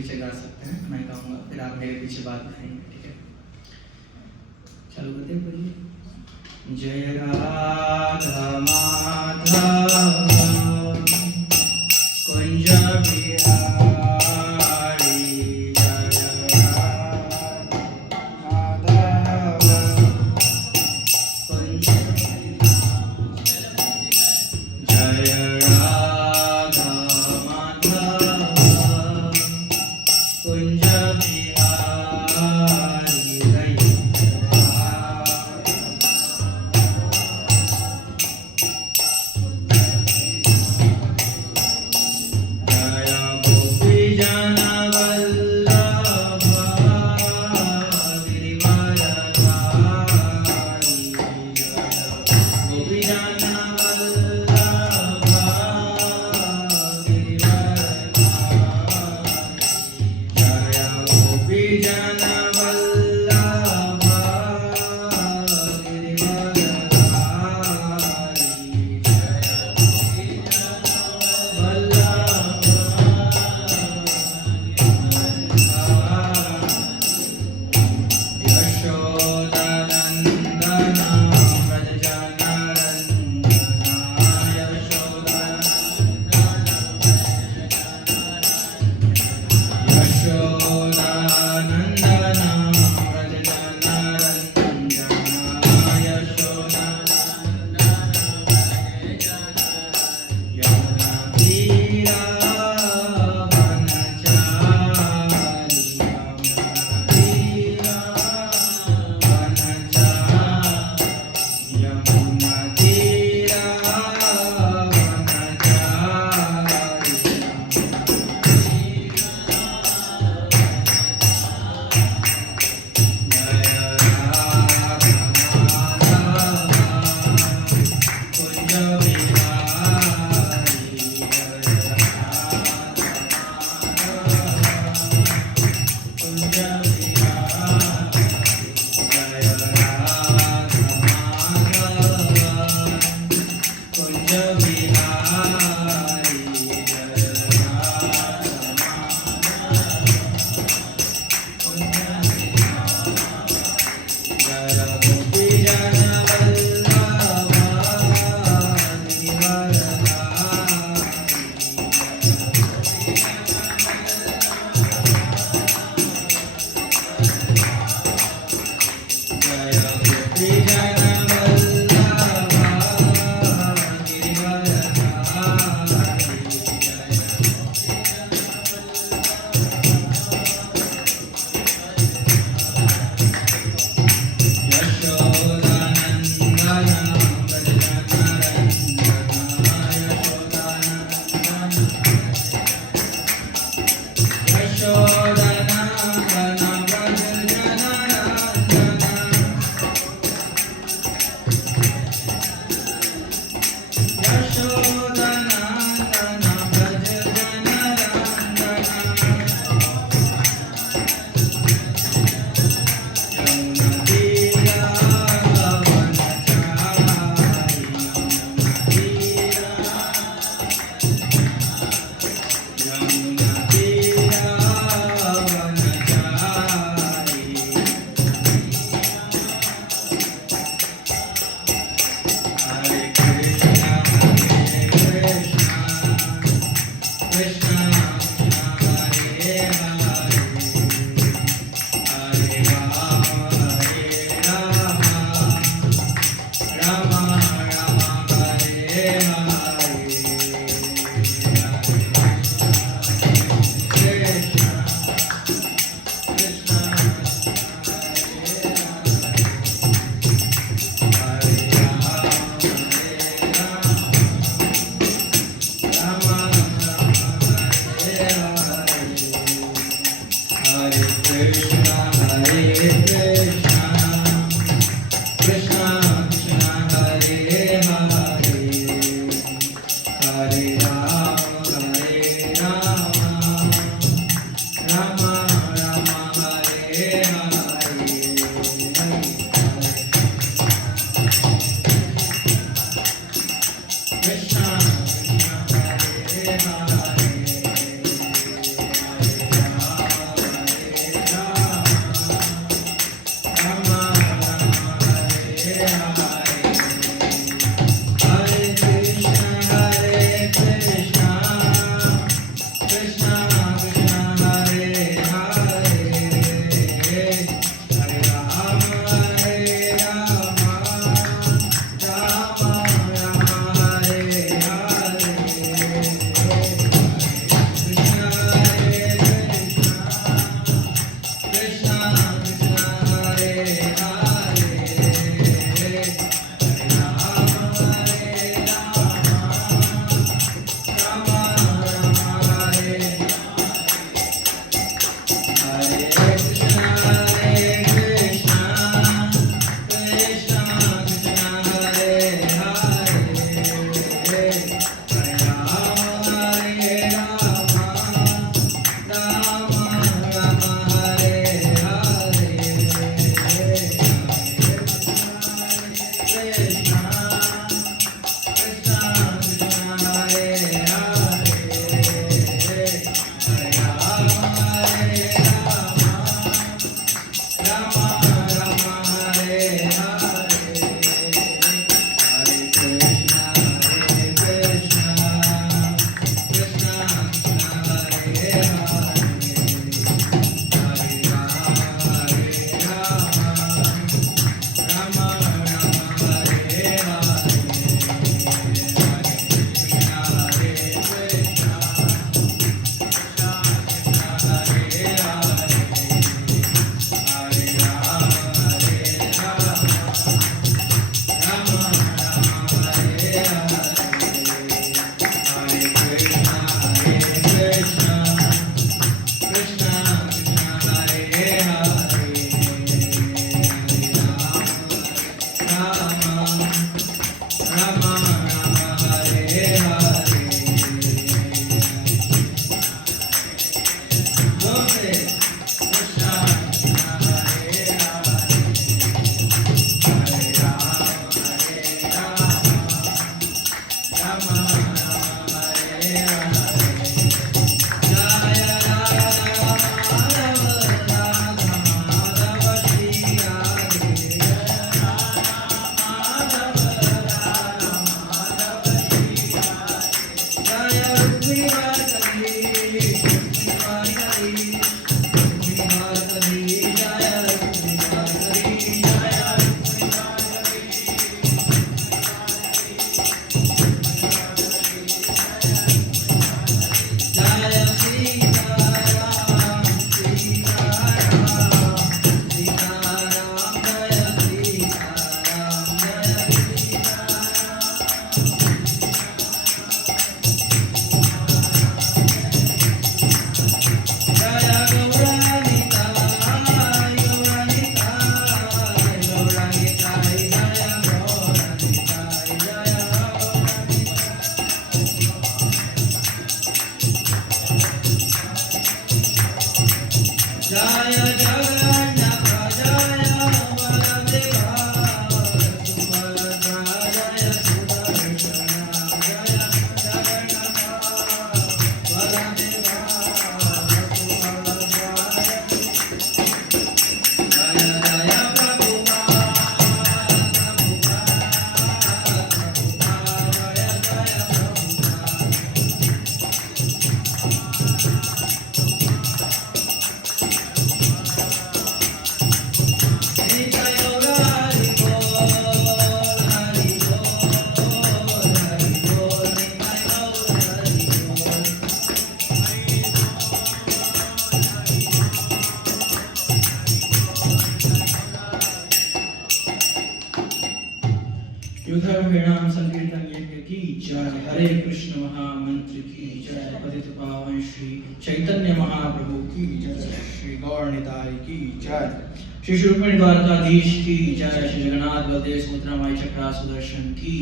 पीछे गा सकते हैं, मैं गाऊंगा, फिर आप मेरे पीछे बात करेंगे, ठीक है? चालू करते हैं, बोलिए। जय राधा माधव कुंज बिहारी, जय राधा माधव कुंज, जय राधा माधव कुंज बिहारी, युद्धहरिणाम संकीर्तन यज्ञ की जय। हरे कृष्ण महामंत्र की जय। पतित पावन श्री चैतन्य महाप्रभु की जय। श्री गौर निताई की जय। श्री रुक्मिणी द्वारकाधीश की जय। श्री जगन्नाथ बलदेव सुभद्रा माई चक्रा सुदर्शन की,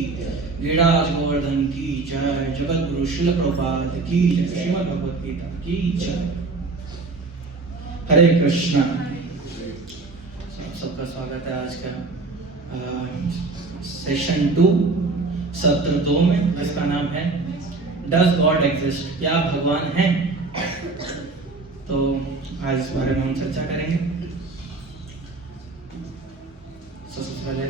गिरिराज गोवर्धन की जय। जगत गुरु शिल प्रभुपाद की जय। श्रीमद् भगवद गीता की जय। हरे कृष्ण। सबका स्वागत है आज का सेशन 2 सत्र 2 में, जिसका नाम है डज गॉड एग्जिस्ट, क्या भगवान है। तो आज इस बारे में हम चर्चा करेंगे। सबसे पहले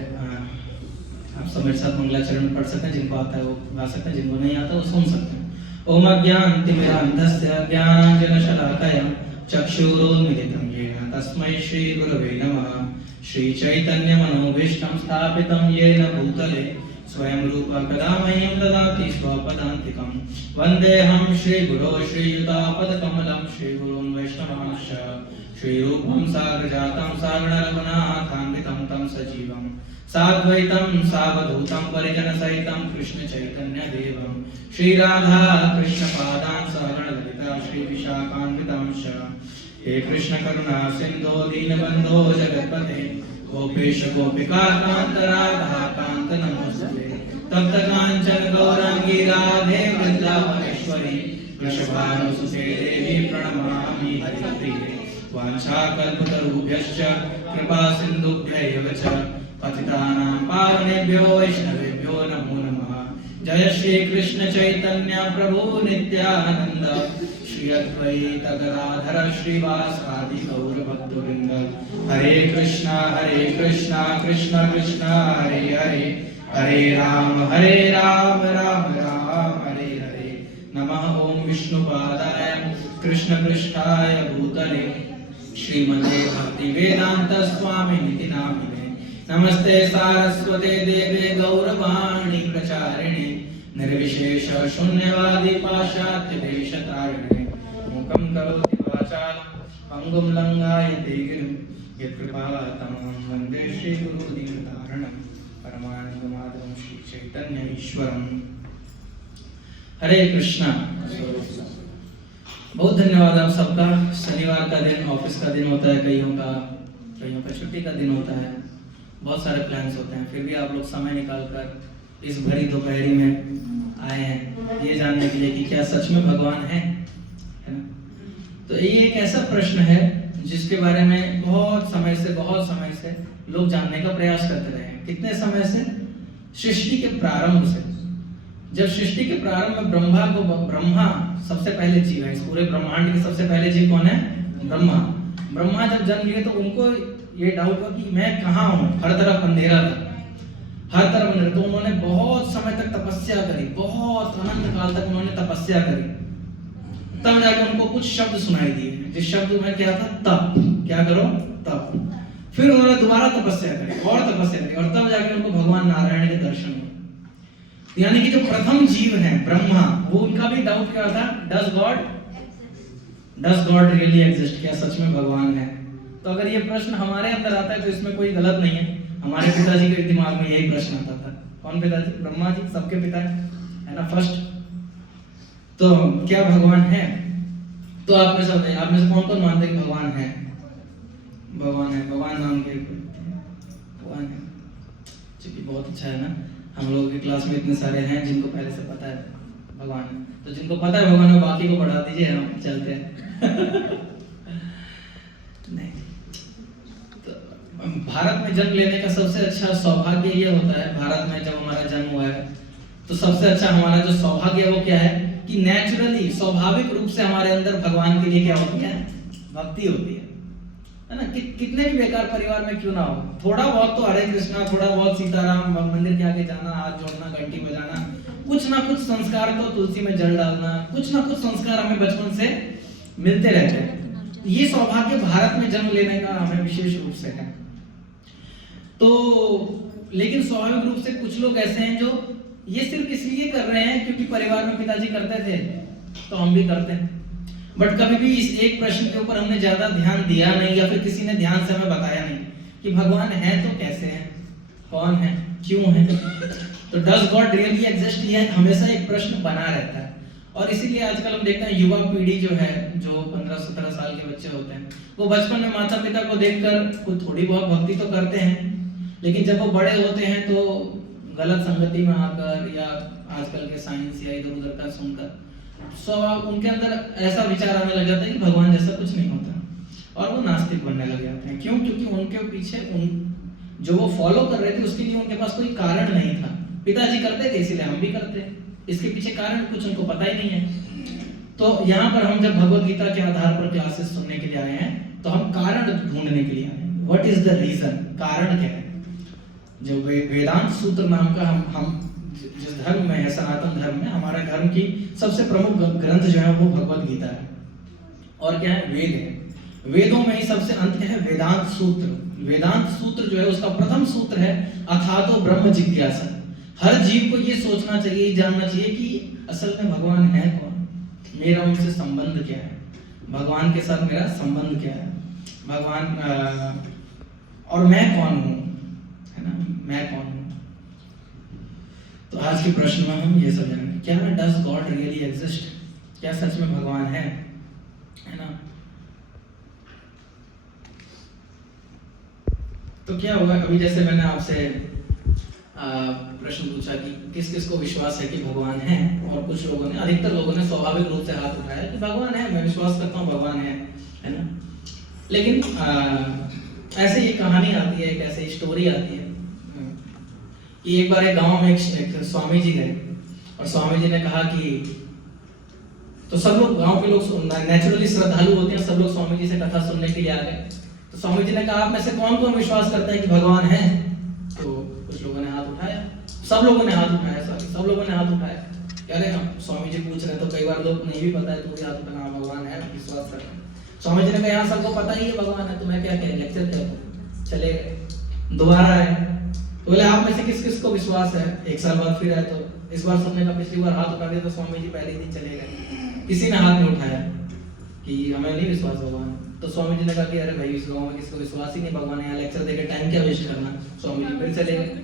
आप सब मेरे साथ मंगलाचरण पढ़ सकते हैं, जिनको आता है वो गा सकते हैं, जिनको नहीं आता वो सुन सकते हैं। ओम अज्ञानतिमिरान्धस्य ज्ञानाञ्जनशलाकया चक्षुरुन्मिलितं येन तस्मै श्रीगुरवे नमः। श्रीचैतन्यमनोभीष्टं स्थापितं येन भूतले स्वयं रूप कदा मह्यं ददाति स्वपदान्तिकं। वन्देऽहं श्रीगुरो श्रीयुतापदकमलं श्रीगुरून् वैष्णवांश्च श्रीरूपं साग्रजातं सागररघुनाथान्वितं तं सजीवं साद्वैतं सावधूतं परिजनसहितं कृष्णचैतन्यदेवं श्रीराधा कृष्णपादान् सहगणललिता श्रीविशाखान्वितांश्च। हे कृष्ण करुणा सिन्धो दीनबन्धो जगत्पते गोपेश गोपिकाकान्त राधा कान्त नमोस्तुते। तप्त कांचन गौरांगी राधे वृंदावनेश्वरी वृषभानुसुते देवी प्रणमामि हरिप्रिये। वाञ्छाकल्पतरुभ्यश्च कृपा सिन्धुभ्यैव च पतितानां पावनेभ्यो वैष्णवेभ्यो नमो नमः। जय श्री कृष्ण चैतन्य प्रभु नित्यानंद श्री अद्वैत गदाधर श्रीवासादि गौर भक्तवृंद। हरे कृष्णा कृष्ण कृष्ण हरे हरे हरे राम राम राम हरे हरे। नमः ओम विष्णुपादाय कृष्ण पृष्ठाय भूतले श्रीमते भक्ति वेदांत स्वामिनिति नामिने। नमस्ते सारस्वते देवे गौरवाणी प्रचारिणे निर्विशेष शून्यवादी पाश्चात्य देशतारिणे। मुखं करोति वाचालं पंगुं लंघयते गिरिं यत्कृपातमहं वन्दे श्रीगुरुदीनतारणं परमानन्दमाधवं श्रीचैतन्य ईश्वरम्। हरे कृष्णा। बहुत धन्यवाद आप सबका। शनिवार का दिन ऑफिस का दिन होता है, कईयों का छुट्टी का दिन होता है, बहुत सारे प्लान्स होते हैं, फिर भी आप लोग समय निकालकर इस भरी दोपहरी में आए हैं ये जानने के लिए कि क्या सच में भगवान है ना। तो ये एक ऐसा प्रश्न है जिसके बारे में बहुत समय से लोग जानने का प्रयास करते रहे हैं। कितने समय से? सृष्टि के प्रारंभ से। जब सृष्टि के प्रारंभ में ब्रह्मा सबसे पहले जीव है, इस पूरे ब्रह्मांड के सबसे पहले जीव कौन है? ब्रह्मा जब जन्म लिए तो उनको ये डाउट हुआ कि मैं कहाँ हूँ, हर तरफ अंधेरा था, तो उन्होंने बहुत समय तक तपस्या करी, बहुत अनंत काल तक उन्होंने तपस्या करी, तब जाकर उनको कुछ शब्द सुनाई दिए, जिस शब्द में क्या था? तप। क्या करो? तप। फिर उन्होंने दोबारा तपस्या करी और तब जाकर उनको भगवान नारायण के दर्शन हुए। यानी कि जो प्रथम जीव है ब्रह्मा, वो उनका भी डाउट क्या था? Does God really exist? क्या सच में भगवान है? तो अगर ये प्रश्न हमारे अंदर आता है तो इसमें कोई गलत नहीं है। हमारे पिताजी के दिमाग में यही प्रश्न आता था। कौन पिताजी? ब्रह्मा जी, सबके पिता है ना, फर्स्ट। तो क्या भगवान है? तो आप में से कौन मानते हैं भगवान है? भगवान नाम के भगवान है, चूंकि बहुत अच्छा है ना। हम लोगों की क्लास में इतने सारे हैं जिनको पहले से पता है भगवान है, तो जिनको पता है भगवान है बाकी को बढ़ा दीजिए, हम चलते हैं। नहीं, तो भारत में जन्म लेने का सबसे अच्छा सौभाग्य ये होता है, भारत में जब हमारा जन्म हुआ है तो सबसे अच्छा हमारा जो सौभाग्य है वो क्या है कि नेचुरली, स्वाभाविक रूप से हमारे अंदर भगवान के लिए क्या होती है? भक्ति होती है ना। कितने भी बेकार परिवार में क्यों ना हो, थोड़ा बहुत तो हरे कृष्णा, थोड़ा बहुत सीताराम, मंदिर के आगे जाना, हाथ जोड़ना, घंटी बजाना, कुछ ना कुछ संस्कार तो तुलसी में जल डालना, कुछ ना कुछ संस्कार हमें बचपन से मिलते रहते हैं। ये सौभाग्य भारत में जन्म लेने का हमें विशेष रूप से है। तो लेकिन स्वाभाविक रूप से कुछ लोग ऐसे हैं जो ये सिर्फ इसलिए कर रहे हैं क्योंकि परिवार में पिताजी करते थे तो हम भी करते हैं, बट कभी भी इस एक प्रश्न के ऊपर हमने ज्यादा ध्यान दिया नहीं, या फिर किसी ने ध्यान से हमें बताया नहीं कि भगवान है तो कैसे है, कौन है, क्यों है। तो डज गॉड रियली एग्जिस्ट, ये हमेशा एक प्रश्न बना रहता है। और इसीलिए आजकल हम देखते हैं युवा पीढ़ी जो है, जो 15-17 साल के बच्चे होते हैं, वो बचपन में माता पिता को देखकर कुछ थोड़ी बहुत भक्ति तो करते हैं, लेकिन जब वो बड़े होते हैं तो गलत संगति में आकर या आजकल के साइंस या इधर उधर का सुनकर स्वभाव उनके अंदर ऐसा विचार आने लग जाता है कि भगवान जैसा कुछ नहीं होता, और वो नास्तिक बनने लग जाते हैं। क्यों? क्योंकि उनके पीछे जो वो फॉलो कर रहे थे उसके लिए उनके पास कोई कारण नहीं था। पिताजी करते थे इसलिए हम भी करते हैं, इसके पीछे कारण कुछ उनको पता ही नहीं है। तो यहाँ पर हम जब भगवत गीता के आधार पर क्लासेस सुनने के लिए आए हैं तो हम कारण ढूंढने के लिए आए हैं। What is the reason? कारण क्या है? जो वेदांत सूत्र नाम का हम जिस धर्म में है, सनातन धर्म में, हमारा धर्म की सबसे प्रमुख ग्रंथ जो है वो भगवत गीता है। और क्या है? वेद है। वेदों में ही सबसे अंत क्या है? वेदांत सूत्र। वेदांत सूत्र जो है उसका प्रथम सूत्र है अथातो ब्रह्म जिज्ञासा। हर जीव को ये सोचना चाहिए, जानना चाहिए कि असल में भगवान है कौन, मेरा उनसे संबंध क्या है, भगवान के साथ मेरा संबंध क्या है, भगवान और मैं कौन हूँ, है ना, मैं कौन हूँ। तो आज के प्रश्न में हम ये सब जानेंगे, क्या डज गॉड रियली एग्जिस्ट, क्या सच में भगवान है ना। तो क्या हुआ, अभी जैसे मैंने आपसे प्रश्न पूछा कि किस किस को विश्वास है कि भगवान है, और कुछ लोगों ने, अधिकतर लोगों ने स्वाभाविक रूप से हाथ उठाया कि भगवान है, मैं विश्वास करता हूँ भगवान है ना। लेकिन ऐसे ये कहानी आती है, एक ऐसी स्टोरी आती है कि एक बार एक गांव में एक स्वामी जी गए, और स्वामी जी ने कहा कि, तो सब लोग, गांव के लोग नेचुरली श्रद्धालु होते हैं, सब लोग स्वामी जी से कथा सुनने के लिए आ गए। तो स्वामी जी ने कहा, आप में से कौन कौन विश्वास करता है कि भगवान है? तो कुछ लोगों ने हाथ उठाया, सब लोगों ने हाथ उठाया, सब लोगों ने हाथ उठाया। अरे हम स्वामी जी पूछ रहे, तो कई बार लोग नहीं भी पता है तो भी हाथ उठाना, भगवान है, विश्वास करते हैं। स्वामी जी ने कहा, यहाँ सबको पता ही है भगवान है, तो मैं क्या कह, लेक्चर क्या, चले गए। दोबारा आए, तो बोले आप में से किस किस को विश्वास है? एक साल बाद फिर आए, तो इस बार सबने कहा, पिछली बार हाथ उठा दिया, तो स्वामी जी पहले दिन चले गए, किसी ने हाथ नहीं उठाया कि हमें नहीं विश्वास भगवान। तो स्वामी जी ने कहा कि अरे भाई, इस गाँव में किसी को विश्वास ही नहीं भगवान है, यहाँ लेक्चर देकर टाइम क्या वेस्ट करना। स्वामी जी फिर चले गए।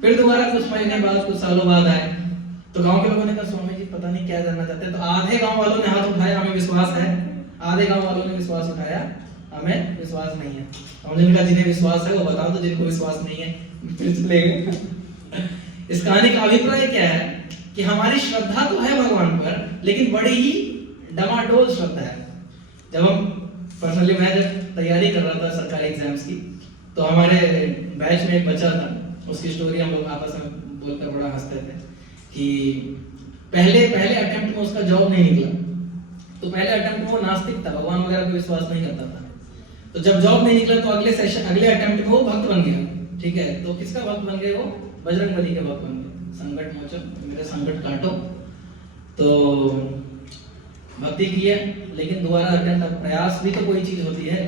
फिर दोबारा कुछ महीने बाद, कुछ सालों बाद आए, तो गांव के लोगों ने कहा, स्वामी जी पता नहीं क्या जानना चाहते हैं। तो आधे गांव वालों ने हाथ उठाया, हमें विश्वास है, आधे गांव वालों ने विश्वास उठाया, हमें विश्वास नहीं है। स्वामी जी ने कहा, जिन्हें विश्वास है वो बताओ, तो जिनको विश्वास नहीं है फिर चले गए। इस कहानी का अभिप्राय क्या है कि हमारी श्रद्धा तो है भगवान पर, लेकिन बड़ी ही डमाडोल श्रद्धा है। जब हम पर्सनली, मैं जब तैयारी कर रहा था सरकारी एग्जाम्स की, तो हमारे बैच में एक बच्चा था, उसकी स्टोरी हम लोग आपस में बोलकर बड़ा हंसते थे कि पहले अटेम्प्ट में उसका जॉब नहीं निकला। तो पहले अटेम्प्ट में वो नास्तिक था, भगवान वगैरह को विश्वास नहीं करता था। तो जब जॉब नहीं निकला, तो अगले अटेम्प्ट में वो भक्त बन गया। ठीक है, तो किसका भक्त बन गए वो? बजरंगबली के भक्त बन गए। संकट मोचन, मेरे संकट काटो। तो भक्ति की है, लेकिन दोबारा अटेम्प्ट, प्रयास भी तो कोई चीज होती है।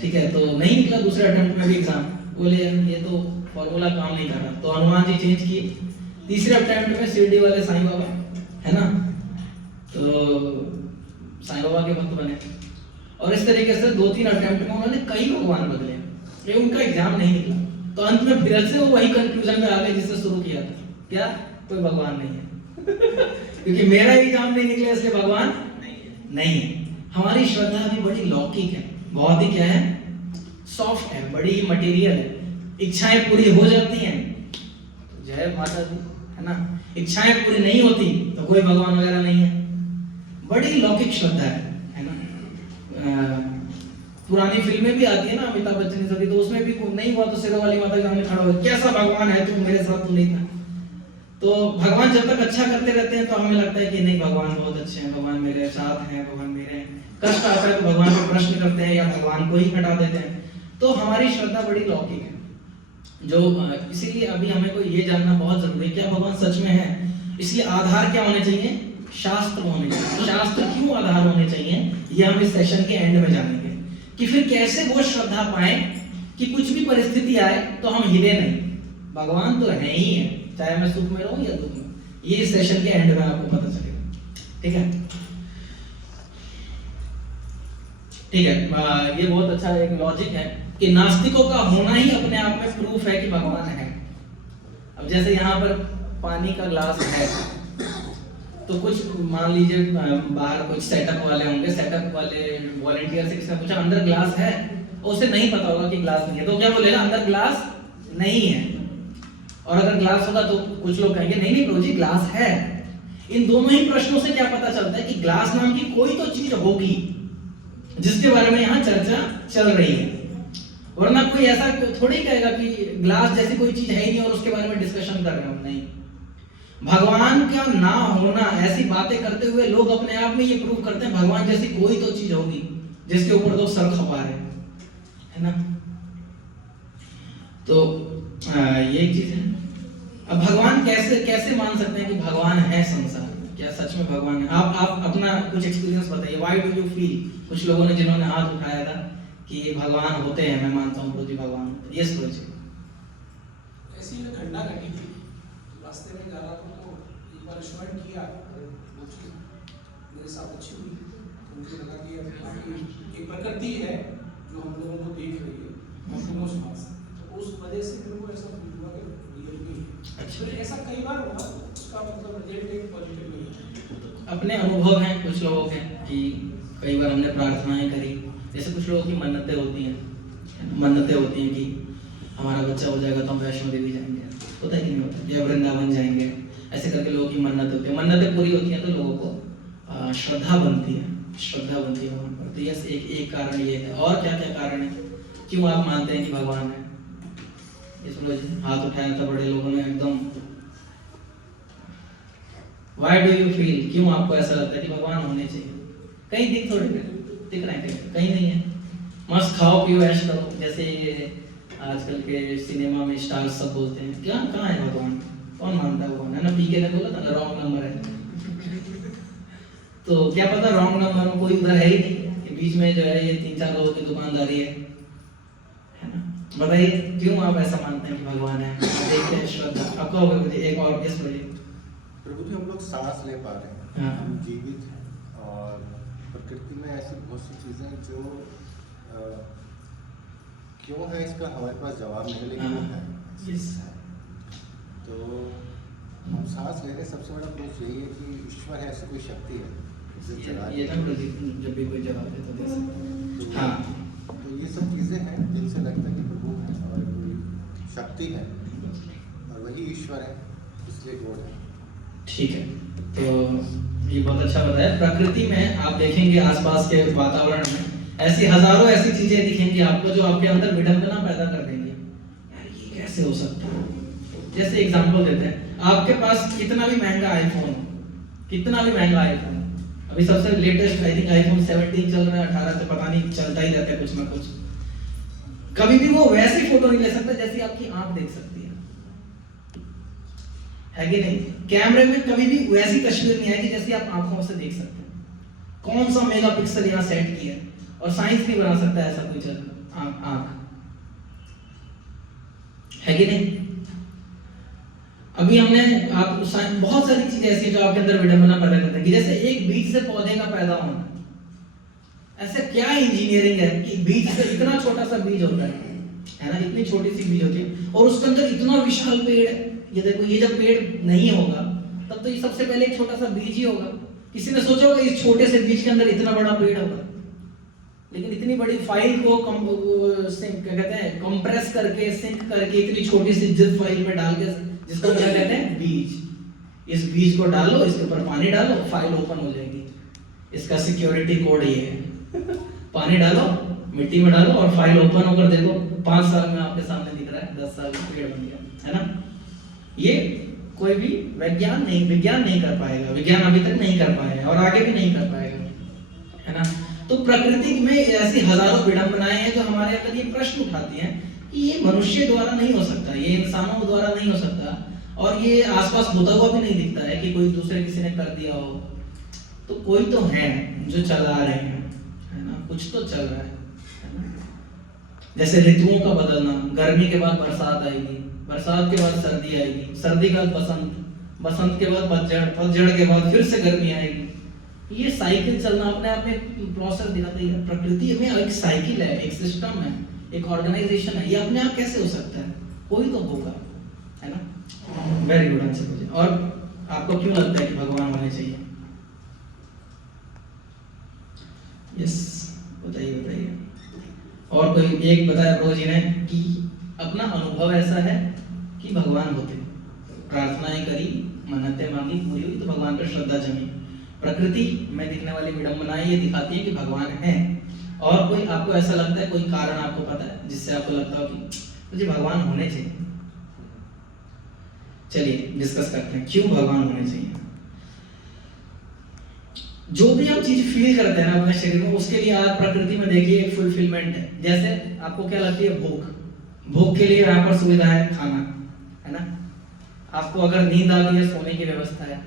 ठीक है, तो नहीं निकला दूसरे अटेम्प्ट में भी एग्जाम। बोले ये तो फॉर्मूला काम नहीं कर रहा, तो हनुमान जी चेंज किए। तीसरे अटेम्प्ट में शिरडी वाले साईं बाबा, है ना, तो साईं बाबा के भक्त बने। और इस तरीके से 2-3 अटेम्प्ट में उन्होंने कई भगवान बदले, लेकिन उनका एग्जाम नहीं निकला। तो अंत में फिर से वो वही कंक्लूजन में आ गए जिससे शुरू किया था, क्या, कोई भगवान नहीं है। क्योंकि मेरा एग्जाम नहीं निकला, इसलिए भगवान नहीं है। हमारी श्रद्धा भी बड़ी लौकिक है, बहुत ही क्या है, सॉफ्ट है, बड़ी ही मटेरियल है। इच्छाएं पूरी हो जाती हैं तो जय माता दी, है ना। इच्छाएं पूरी नहीं होती तो कोई भगवान वगैरह नहीं है। बड़ी लौकिक श्रद्धा है ना। पुरानी फिल्में भी आती है ना, अमिताभ बच्चन की सभी, तो उसमें भी नहीं हुआ तो शेरों वाली माता के सामने खड़ा हो, कैसा भगवान है तू, मेरे साथ तो नहीं था। तो भगवान जब तक अच्छा करते रहते हैं तो हमें लगता है कि नहीं, भगवान बहुत अच्छे हैं, भगवान मेरे साथ हैं, भगवान मेरे हैं। कष्ट आता है तो भगवान को प्रश्न करते हैं या भगवान को ही हटा देते हैं। तो हमारी श्रद्धा बड़ी लौकिक है, जो इसीलिए अभी हमें को ये जानना बहुत जरूरी है, क्या भगवान सच में है। इसलिए आधार क्या होने चाहिए, शास्त्र होने चाहिए। शास्त्र क्यों आधार होने चाहिए, ये हम इस सेशन के एंड में जानेंगे कि फिर कैसे वो श्रद्धा पाए कि कुछ भी परिस्थिति आए तो हम हिले नहीं, भगवान तो है ही है, चाहे मैं सुख में रहूं या दुख में। ये इस सेशन के एंड में आपको पता चलेगा। ठीक है, ठीक है। ये बहुत अच्छा एक लॉजिक है कि नास्तिकों का होना ही अपने आप में प्रूफ है कि भगवान है। अब जैसे यहाँ पर पानी का ग्लास है, तो कुछ मान लीजिए बाहर कुछ सेटअप वाले होंगे, सेटअप वाले वॉलंटियर से किसी ने पूछा अंदर ग्लास है, उसे नहीं पता होगा कि ग्लास नहीं है, तो क्या बोलेगा, अंदर ग्लास नहीं है। और अगर ग्लास होगा तो कुछ लोग कहेंगे नहीं नहीं प्रभु जी ग्लास है। इन दोनों ही प्रश्नों से क्या पता चलता है कि ग्लास नाम की कोई तो चीज होगी जिसके बारे में यहाँ चर्चा चल रही है। वरना कोई ऐसा थोड़ी कहेगा कि ग्लास जैसी कोई चीज है ही नहीं और उसके बारे में डिस्कशन कर रहे हो। नहीं, भगवान का ना होना, ऐसी बातें करते हुए लोग अपने आप में ये प्रूव करते हैं भगवान जैसी कोई तो चीज होगी जिसके ऊपर लोग सर खपा रहे हैं, है ना। तो ये एक चीज है। अब भगवान कैसे मान सकते हैं कि भगवान है संसार में? क्या सच में भगवान है? आप अपना कुछ एक्सपीरियंस बताइए। Why do you feel? कुछ लोगों ने जिन्होंने हाथ उठाया था कि ये भगवान होते हैं, मैं मानता हूँ प्रभु जी भगवान होते हैं। यस प्रभु जी। ऐसी में घटना घटी थी, रास्ते में जा रहा था तो एक बार स्मरण किया, वो चीज मेरे साथ अच्छी हुई। तो मुझे लगा कि एक प्रकृति है जो हम लोगों को देख रही है, हम दोनों समाज से, तो उस वजह से मेरे को ऐसा फील हुआ कि रियल में अच्छा। तो ऐसा कई बार हुआ, उसका मतलब रिजल्ट एक पॉजिटिव नहीं है। अपने अनुभव हैं कुछ लोगों के कि कई बार हमने प्रार्थनाएं करी, जैसे कुछ लोगों की मन्नतें होती हैं कि हमारा बच्चा हो जाएगा तो हम वैष्णो देवी जाएंगे, होता है कि नहीं होता, या वृंदावन जाएंगे, ऐसे करके लोगों की मन्नत होती है। मन्नतें पूरी होती हैं तो लोगों को श्रद्धा बनती है भगवान पर। तो यस, एक कारण ये है। और क्या क्या कारण है क्यों आप मानते हैं कि भगवान है? इसमें हाथ उठाया था बड़े लोगों ने एकदम। Why do you feel? क्यों आपको ऐसा लगता है कि भगवान होने चाहिए? कहीं दिख रहे हैं, कहीं नहीं है। मस्त खाओ पियो ऐश करो, जैसे आजकल के सिनेमा में स्टार सब बोलते हैं। क्या कहाँ है भगवान? कौन मानता है भगवान? है ना, पीके ने बोला था ना रॉन्ग नंबर है। तो क्या पता रॉन्ग नंबर में कोई उधर है ही नहीं, कि बीच में जो है ये 3-4 लोगों की दुकानदारी है ना? बताइए क्यों आप ऐसा मानते हैं कि भगवान है? देखते हैं श्रद्धा आपका होगा। एक और इस वजह प्रभु जी, हम लोग सांस ले पा रहे हैं, हाँ। हम जीवित हैं, और प्रकृति में ऐसी बहुत सी चीज़ें जो क्यों है इसका हमारे पास जवाब नहीं, लेकिन वो है। यस। तो हम सांस ले रहे हैं, सबसे बड़ा प्रूफ यही है कि ईश्वर है, ऐसी कोई शक्ति है जो चला रही ये है। ना जब भी कोई जवाब देता दे सकते। तो हाँ, तो ये सब चीज़ें हैं जिनसे लगता है कि प्रभु है और कोई शक्ति है, और वही ईश्वर है, इसलिए गॉड है। ठीक है। तो ये बहुत अच्छा बताया। प्रकृति में आप देखेंगे आसपास के वातावरण में ऐसी हजारों ऐसी चीजें दिखेंगी आपको जो आपके अंदर विडंबना पैदा कर देंगी। यार ये कैसे हो सकता है? जैसे एग्जांपल देते हैं, आपके पास कितना भी महंगा आईफोन, अभी सबसे लेटेस्ट आई थिंक आईफोन 17 चल रहा है, 18 से पता नहीं, चलता ही रहता है कुछ ना कुछ। कभी भी वो वैसी फोटो नहीं ले सकता जैसी आपकी आंख देख सकती है कि नहीं? कैमरे में कभी भी वैसी तस्वीर नहीं आएगी जैसी आप आंखों से देख सकते हैं। कौन सा मेगापिक्सल यहाँ सेट किया है, और साइंस नहीं बना सकता ऐसा कुछ आंख, है कि नहीं? अभी हमने आप बहुत सारी चीजें ऐसी जो आपके अंदर विडंबना पैदा करते हैं, जैसे एक बीज से पौधे का पैदा होना। ऐसे क्या इंजीनियरिंग है कि बीज से इतना छोटा सा बीज होता है ना, इतनी छोटी सी बीज होती है, और उसके अंदर इतना विशाल पेड़ है। ये देखो, ये जब पेड़ नहीं होगा तब तो ये सबसे पहले एक छोटा सा बीज ही होगा। किसी ने सोचा होगा इस छोटे से बीज के अंदर इतना बड़ा पेड़ होगा? लेकिन इतनी बड़ी फाइल को क्या कहते हैं, कंप्रेस करके, सिंक करके, इतनी छोटी सी जिप फाइल में डाल के, जिसको क्या कहते हैं, बीज। इस बीज को डालो, इसके ऊपर पानी डालो, फाइल ओपन हो जाएगी। इसका सिक्योरिटी कोड ये है। पानी डालो, मिट्टी में डालो, और फाइल ओपन होकर देखो 5 साल में आपके सामने दिख रहा है 10 साल में पेड़ बन गया, है ना? ये कोई भी विज्ञान नहीं कर पाएगा, विज्ञान अभी तक नहीं कर पाया है और आगे भी नहीं कर पाएगा, है ना? तो प्रकृति में ऐसी हजारों विडंबनाएं हैं जो हमारे अंदर ये प्रश्न उठाती हैं कि ये मनुष्य द्वारा नहीं हो सकता, ये इंसानों द्वारा नहीं हो सकता, और ये आसपास होता हुआ भी नहीं दिखता है कि कोई दूसरे किसी ने कर दिया हो। तो कोई तो है जो चला रहे हैं, है ना? कुछ तो चल रहा है ना? जैसे ऋतुओं का बदलना, गर्मी के बाद बरसात आएगी, बरसात के बाद सर्दी आएगी, सर्दी के बाद बसंत, बसंत के बाद पतझड़, पतझड़ के बाद फिर से गर्मी आएगी। ये साइकिल चलना अपने आप में प्रोसेस दिखाता है। प्रकृति में एक साइकिल है, एक सिस्टम है, एक ऑर्गेनाइजेशन है। ये अपने आप कैसे हो सकता है? कोई तो होगा, है ना? वेरी गुड आंसर मुझे। और आपको क्यों लगता है कि भगवान होने चाहिए? यस, बताइए। और कोई एक बताया रोज ने कि अपना अनुभव ऐसा है कि भगवान होते, प्रार्थनाएं करी, मन्नतें मांगी, पूरी हुई, तो भगवान पर श्रद्धा जमी। प्रकृति में दिखने वाली विडंबनाएं ये दिखाती है कि भगवान है। और कोई आपको ऐसा लगता है, कोई कारण आपको पता है जिससे आपको लगता हो कि मुझे भगवान होने चाहिए? चलिए डिस्कस करते हैं क्यों भगवान होने चाहिए। जो भी आप चीज फील करते हैं ना अपने शरीर में, उसके लिए आप प्रकृति में देखिए एक फुलफिलमेंट है। जैसे आपको क्या लगती है? भूख, भूख के लिए यहाँ पर सुविधा है, खाना है ना। आपको अगर नींद आती है, सोने की व्यवस्था है।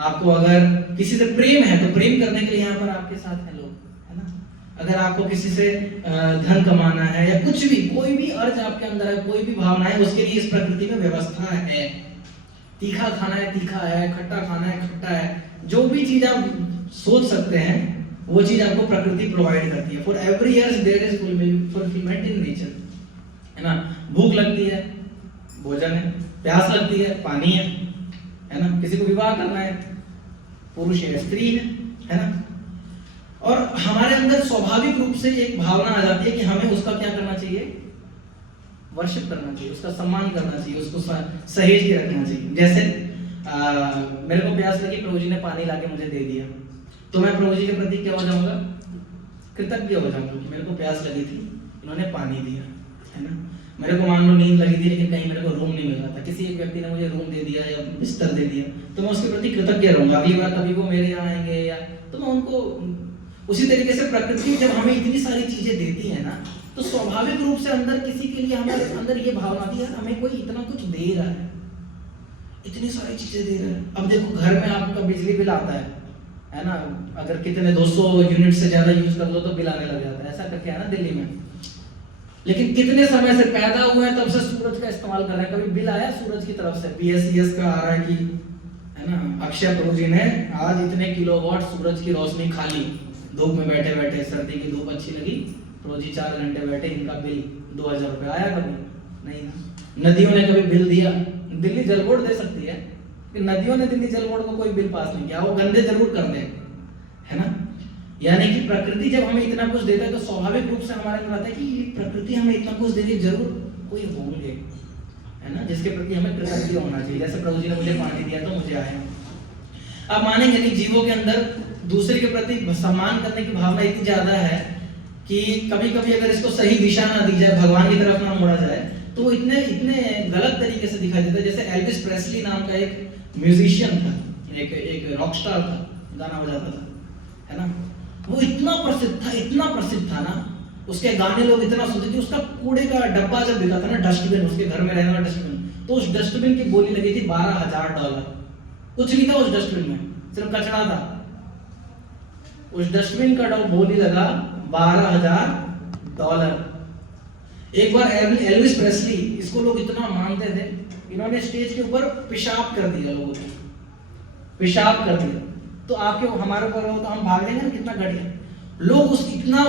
आपको अगर किसी से प्रेम है तो प्रेम करने के लिए यहाँ पर आपके साथ है लोग, है ना। अगर आपको किसी से धन कमाना है या कुछ भी, कोई भी अर्ज आपके अंदर है, कोई भी भावना है, उसके लिए इस प्रकृति में व्यवस्था है। तीखा खाना है, तीखा है, खट्टा खाना है, खट्टा है, जो भी चीज आप सोच सकते हैं वो चीज आपको प्रकृति प्रोवाइड करती है। For every year there is fulfilment in nature, है ना। भूख लगती है, भोजन है। प्यास लगती है, पानी है ना। किसी को विवाह करना है, पुरुष है, स्त्री है ना। और हमारे अंदर स्वाभाविक रूप से एक भावना आ जाती है कि हमें उसका क्या करना चाहिए, वर्शिप करना चाहिए, उसका सम्मान करना चाहिए, उसको सहेज के रखना चाहिए। जैसे मेरे को प्यास लगी, प्रभु जी ने पानी लाके मुझे दे दिया, तो मैं प्रभु जी के प्रति क्या हो जाऊंगा, कृतज्ञ हो जाऊंगा कि मेरे को प्यास लगी थी, इन्होंने पानी दिया, है ना। मेरे को मान लो नींद लगी थी लेकिन कहीं मेरे को रूम नहीं मिल रहा था, किसी एक व्यक्ति ने मुझे रूम दे दिया या बिस्तर दे दिया, तो मैं उसके प्रति कृतज्ञ रहूंगा। अगली बार कभी वो मेरे यहाँ आएंगे या तो मैं उनको उसी तरीके से प्रकृति जब हमें इतनी सारी चीजें देती है ना, तो स्वाभाविक रूप से अंदर किसी के लिए हमारे अंदर ये भावना आती है, हमें कोई इतना कुछ दे रहा है, इतनी सारी चीजें दे रहा है। अब देखो घर में आपका बिजली बिल आता है ना। अगर कितने 200 यूनिट से ज्यादा यूज कर लो तो बिल आने लग जाता है, ऐसा करके है ना दिल्ली में। लेकिन कितने समय से पैदा हुए हैं तब से सूरज का इस्तेमाल कर रहे हैं, कभी बिल आया सूरज की तरफ से? PSCS का आ रहा है कि, है ना, अक्षय प्रभु जी ने आज इतने किलोवाट सूरज की रोशनी खा ली, धूप में बैठे बैठे, सर्दी की धूप अच्छी लगी, प्रभु जी 4 घंटे बैठे, इनका बिल 2000 रुपए आया? कभी नहीं ना। नदियों ने कभी बिल दिया? दिल्ली जल बोर्ड दे सकती है कि नदियों ने दिल्ली जल बोर्ड को कोई बिल पास नहीं किया, वो गंदे जरूर कर दे, है ना। यानी कि प्रकृति जब हमें इतना कुछ देता है तो स्वाभाविक रूप से हमारे अंदर आता है कि ये प्रकृति हमें इतना कुछ दे रही, जरूर कोई होंगे, है ना, जिसके प्रति हमें कृतज्ञ होना चाहिए। जैसे प्रभु जी ने मुझे पानी दिया तो मुझे आया। अब मानेंगे नहीं, जीवों के अंदर दूसरे के प्रति सम्मान करने की भावना इतनी ज्यादा है कि कभी कभी अगर इसको सही दिशा ना दी जाए, भगवान की तरफ ना मोड़ा जाए, तो वो इतने गलत तरीके से दिखाई देता है। जैसे एल्विस प्रेस्ली नाम का एक म्यूजिशियन था, एक रॉक स्टार था, गाना बजाता था, है ना। वो इतना प्रसिद्ध था ना, उसके गाने लोग इतना सुनते थे। उसका कूड़े का डब्बा जब बिका था ना, डस्टबिन, उसके घर में रहने वाला डस्टबिन, तो उस डस्टबिन की बोली लगी थी $12,000। कुछ नहीं था उस डस्टबिन में, सिर्फ कचरा था। उस डस्टबिन का बोली लगा $12,000। एक बार एल्विस प्रेस्ली, इसको लोग इतना मानते थे, इन्होंने स्टेज के ऊपर पेशाब कर दिया, लोगों को पेशाब कर दिया। तो आपके हमारे ऊपर हो तो हम भाग देंगे ना, कितना घटिया। लोग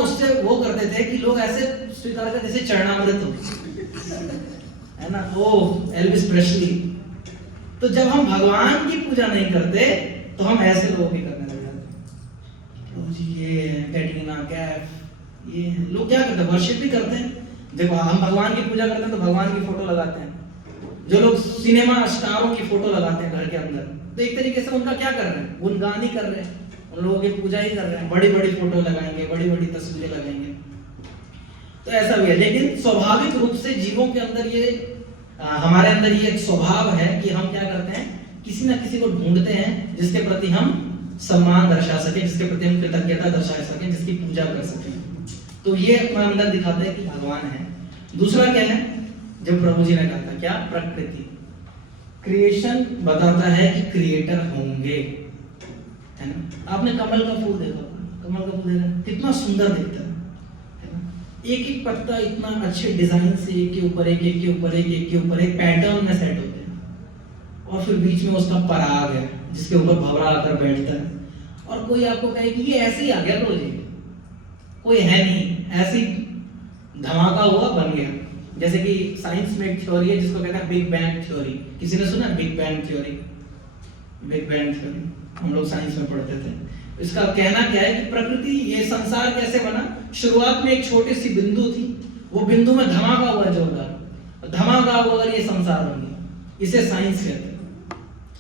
उससे वो करते थे कि लोग ऐसे स्वीकार करते जैसे चरणामृत हो, है ना। ओ एल्विस प्रेस्ली। तो जब हम भगवान की पूजा नहीं करते तो हम ऐसे लोगों की करने लग जाते हैं। जी ये कैटरीना कैफ, ये लोग क्या करते हैं, वर्शिप भी करते हैं। देखो हम भगवान की पूजा करते हैं तो भगवान की फोटो लगाते हैं। जो लोग सिनेमा स्टारों की फोटो लगाते हैं घर के अंदर, तो एक तरीके से उनका क्या कर रहे हैं, गुणगान ही कर रहे हैं, उन लोगों की पूजा ही कर रहे हैं। बड़ी बड़ी फोटो लगाएंगे, बड़ी बड़ी तस्वीरें लगाएंगे, तो ऐसा भी है। लेकिन स्वाभाविक रूप से जीवों के अंदर ये हमारे अंदर ये एक स्वभाव है कि हम क्या करते हैं, किसी ना किसी को ढूंढते हैं जिसके प्रति हम सम्मान दर्शा सके, जिसके प्रति हम कृतज्ञता दर्शा सके, जिसकी पूजा कर सके। तो ये अपना अंदर दिखाता है कि भगवान है। दूसरा क्या है, जब प्रभु जी ने कहा था क्या, प्रकृति, क्रिएशन बताता है कि क्रिएटर होंगे, है ना। आपने कमल का फूल देखा, कमल का फूल देखा कितना सुंदर दिखता है ना। एक एक पत्ता इतना अच्छे डिजाइन से एक के ऊपर एक, एक के ऊपर एक, एक के ऊपर एक पैटर्न में सेट होते हैं, और फिर बीच में उसका पराग है जिसके ऊपर भंवरा आकर बैठता है। और कोई आपको कहे कि ये ऐसे ही आ गया रोज, कोई है नहीं, ऐसी धमाका हुआ बन गया। जैसे कि साइंस में एक थ्योरी है जिसको कहते हैं बिग बैंग थ्योरी। किसी ने सुना big bang theory? Big bang theory हम लोग साइंस में पढ़ते थे। इसका कहना क्या है कि प्रकृति, ये संसार कैसे बना, शुरुआत में एक छोटी सी बिंदु थी, वो बिंदु में धमाका हुआ जोरदार, धमाका हुआ और ये संसार बन गया। इसे साइंस कहते हैं।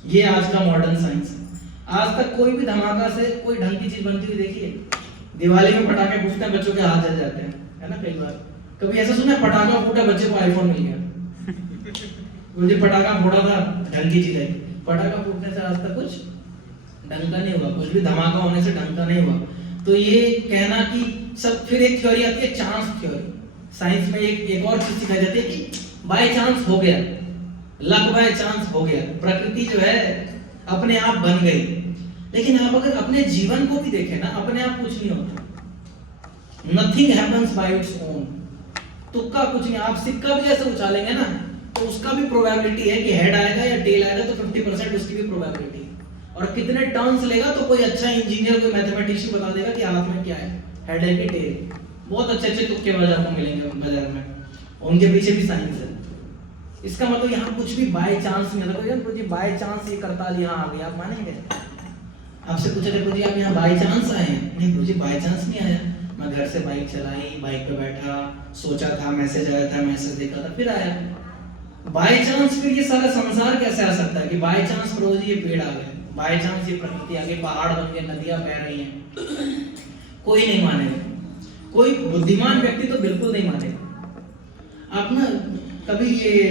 ये आज का मॉडर्न साइंस है। आज तक कोई भी धमाका से कोई ढंग की चीज बनती हुई देखी है? दिवाली में पटाखे फूटते हैं, बच्चों के हाथ जल जाते हैं, है ना। कई बार कभी ऐसा सुना है पटाखा फूटा, बच्चे को आईफोन मिल गया? मुझे पटाखा फोड़ा था, ढंग की चीज है। पटाखा फूटने से आज तक कुछ ढंग का नहीं हुआ, कुछ भी धमाका होने से ढंग का नहीं हुआ। तो ये कहना कि सब, फिर एक थ्योरी आती है चांस थ्योरी। साइंस में एक और चीज सिखाई जाती है कि बाय चांस हो गया, लक बाय चांस हो गया, प्रकृति जो है अपने आप बन गई। लेकिन आप अगर अपने जीवन को भी देखें ना, अपने आप कुछ नहीं होता, nothing happens bye its own. तुक्का कुछ नहीं, आप सिक्का भी ऐसे उछालेंगे ना तो उसका भी प्रोबेबिलिटी है कि हेड आएगा या टेल आएगा, तो 50% उसकी भी प्रोबेबिलिटी है। और कितने टर्न्स लेगा तो कोई अच्छा इंजीनियर, कोई मैथमेटिशियन बता देगा कि हाथ में क्या है, हेड है कि टेल। बहुत अच्छे अच्छे तुक्के बाजार को मिलेंगे बाजार में, उनके पीछे भी साइंस है। इसका मतलब यहाँ कुछ भी बाय चांस नहीं होता। कोई जी बाय चांस ये करताल यहाँ आ गया, आप मानेंगे? आपसे पूछा जाए जी आप यहाँ बाय चांस आए हैं? नहीं जी बाय चांस नहीं आया, मैं घर से बाइक चलाई, बाइक पे बैठा, सोचा था, मैसेज आया था, मैसेज देखा था, फिर आया। बाय चांस फिर ये सारा संसार कैसे आ सकता है कि बाय चांस रोज ये पेड़ आ गए, बाय चांस ये प्रकृति आ गई, पहाड़ बन गए, नदियां बह रही हैं? कोई नहीं मानेगा, कोई बुद्धिमान व्यक्ति तो बिल्कुल नहीं मानेगा। आप ना कभी ये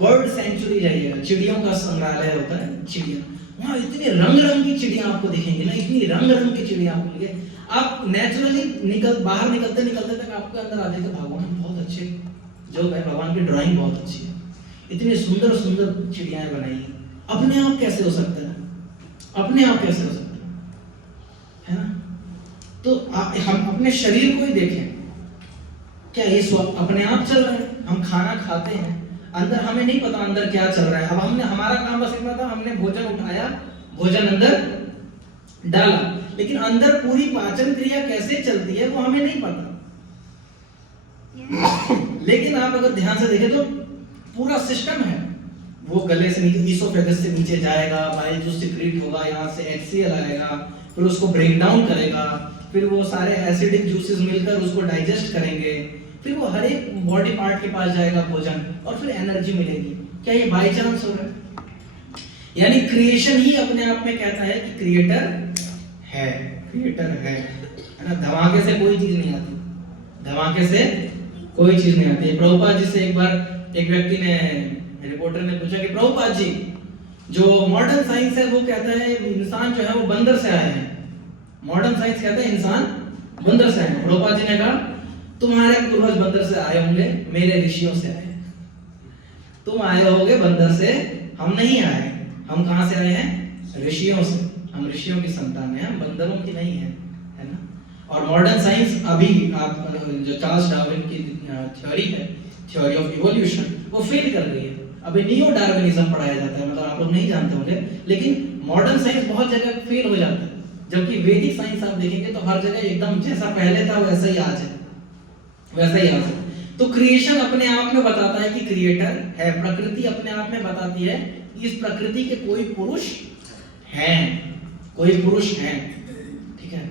बर्ड सेंचुरी जाइएगा, चिड़ियों का संग्रहालय होता है, चिड़िया, वहाँ इतनी रंग रंग की चिड़िया आपको दिखेंगी ना, इतनी रंग रंग की चिड़िया आपको मिलेंगी। आप नेचुरली बाहर निकलते निकलते तक आपके अंदर आ जाएगा भगवान बहुत अच्छे जो है, भगवान की ड्राइंग बहुत अच्छी है, इतनी सुंदर सुंदर चिड़ियाएं बनाई है। अपने आप कैसे हो सकता है? अपने आप कैसे हो सकता है ना? तो हम अपने शरीर को ही देखें, क्या ये अपने आप चल रहा है? हम खाना खाते हैं, अंदर हमें नहीं पता अंदर क्या चल रहा है। अब हमने, हमारा काम बस इतना था, हमने भोजन उठाया, भोजन अंदर डाला, लेकिन अंदर पूरी पाचन क्रिया कैसे चलती है वो हमें नहीं पता। लेकिन आप अगर ध्यान से देखें तो पूरा सिस्टम है, वो गले से नीचे, ईसोफेगस से नीचे जाएगा, बाइल जूस सिक्रीट होगा, यहाँ से HCl आएगा, फिर उसको ब्रेक डाउन करेगा, फिर वो सारे एसिडिक जूसेस मिलकर उसको डाइजेस्ट करेंगे, फिर वो हर एक बॉडी पार्ट के पास जाएगा भोजन, और फिर एनर्जी मिलेगी। क्या ये बाय चांस हो रहा है? यानी क्रिएशन ही अपने आप में कहता है कि क्रिएटर है, क्रिएटर है ना? धमाके से कोई चीज नहीं आती, धमाके से कोई चीज नहीं आती। प्रभुपाद जी से एक बार एक व्यक्ति ने, रिपोर्टर ने पूछा कि प्रभुपाद जी, जो मॉडर्न साइंस है वो कहता है इंसान जो है वो बंदर से आए हैं, मॉडर्न साइंस कहता है इंसान बंदर से आए हैं। प्रभुपाद जी ने कहा तुम्हारे पूर्वज बंदर से आए होंगे, मेरे ऋषियों से आए, तुम आए होगे बंदर से, हम नहीं आए। हम कहां से आए हैं? ऋषियों से, हम ऋषियों की संतान हैं, हम बंदरों की नहीं है, है ना? और मॉडर्न साइंस अभी आप जो चार्ल्स डार्विन की थ्योरी है, थ्योरी ऑफ इवोल्यूशन, वो फेल कर रही है। अभी नियो डार्विनिज्म पढ़ाया जाता है, मतलब आप लोग नहीं जानते होंगे, लेकिन मॉडर्न साइंस बहुत जगह फेल हो जाता है, जबकि वैदिक साइंस आप देखेंगे तो हर जगह एकदम जैसा पहले था वैसा ही आज है, वैसा ही आज है। तो क्रिएशन अपने आप में बताता है कि क्रिएटर है, प्रकृति अपने आप में बताती है कि इस प्रकृति के कोई पुरुष हैं, कोई पुरुष हैं, ठीक है?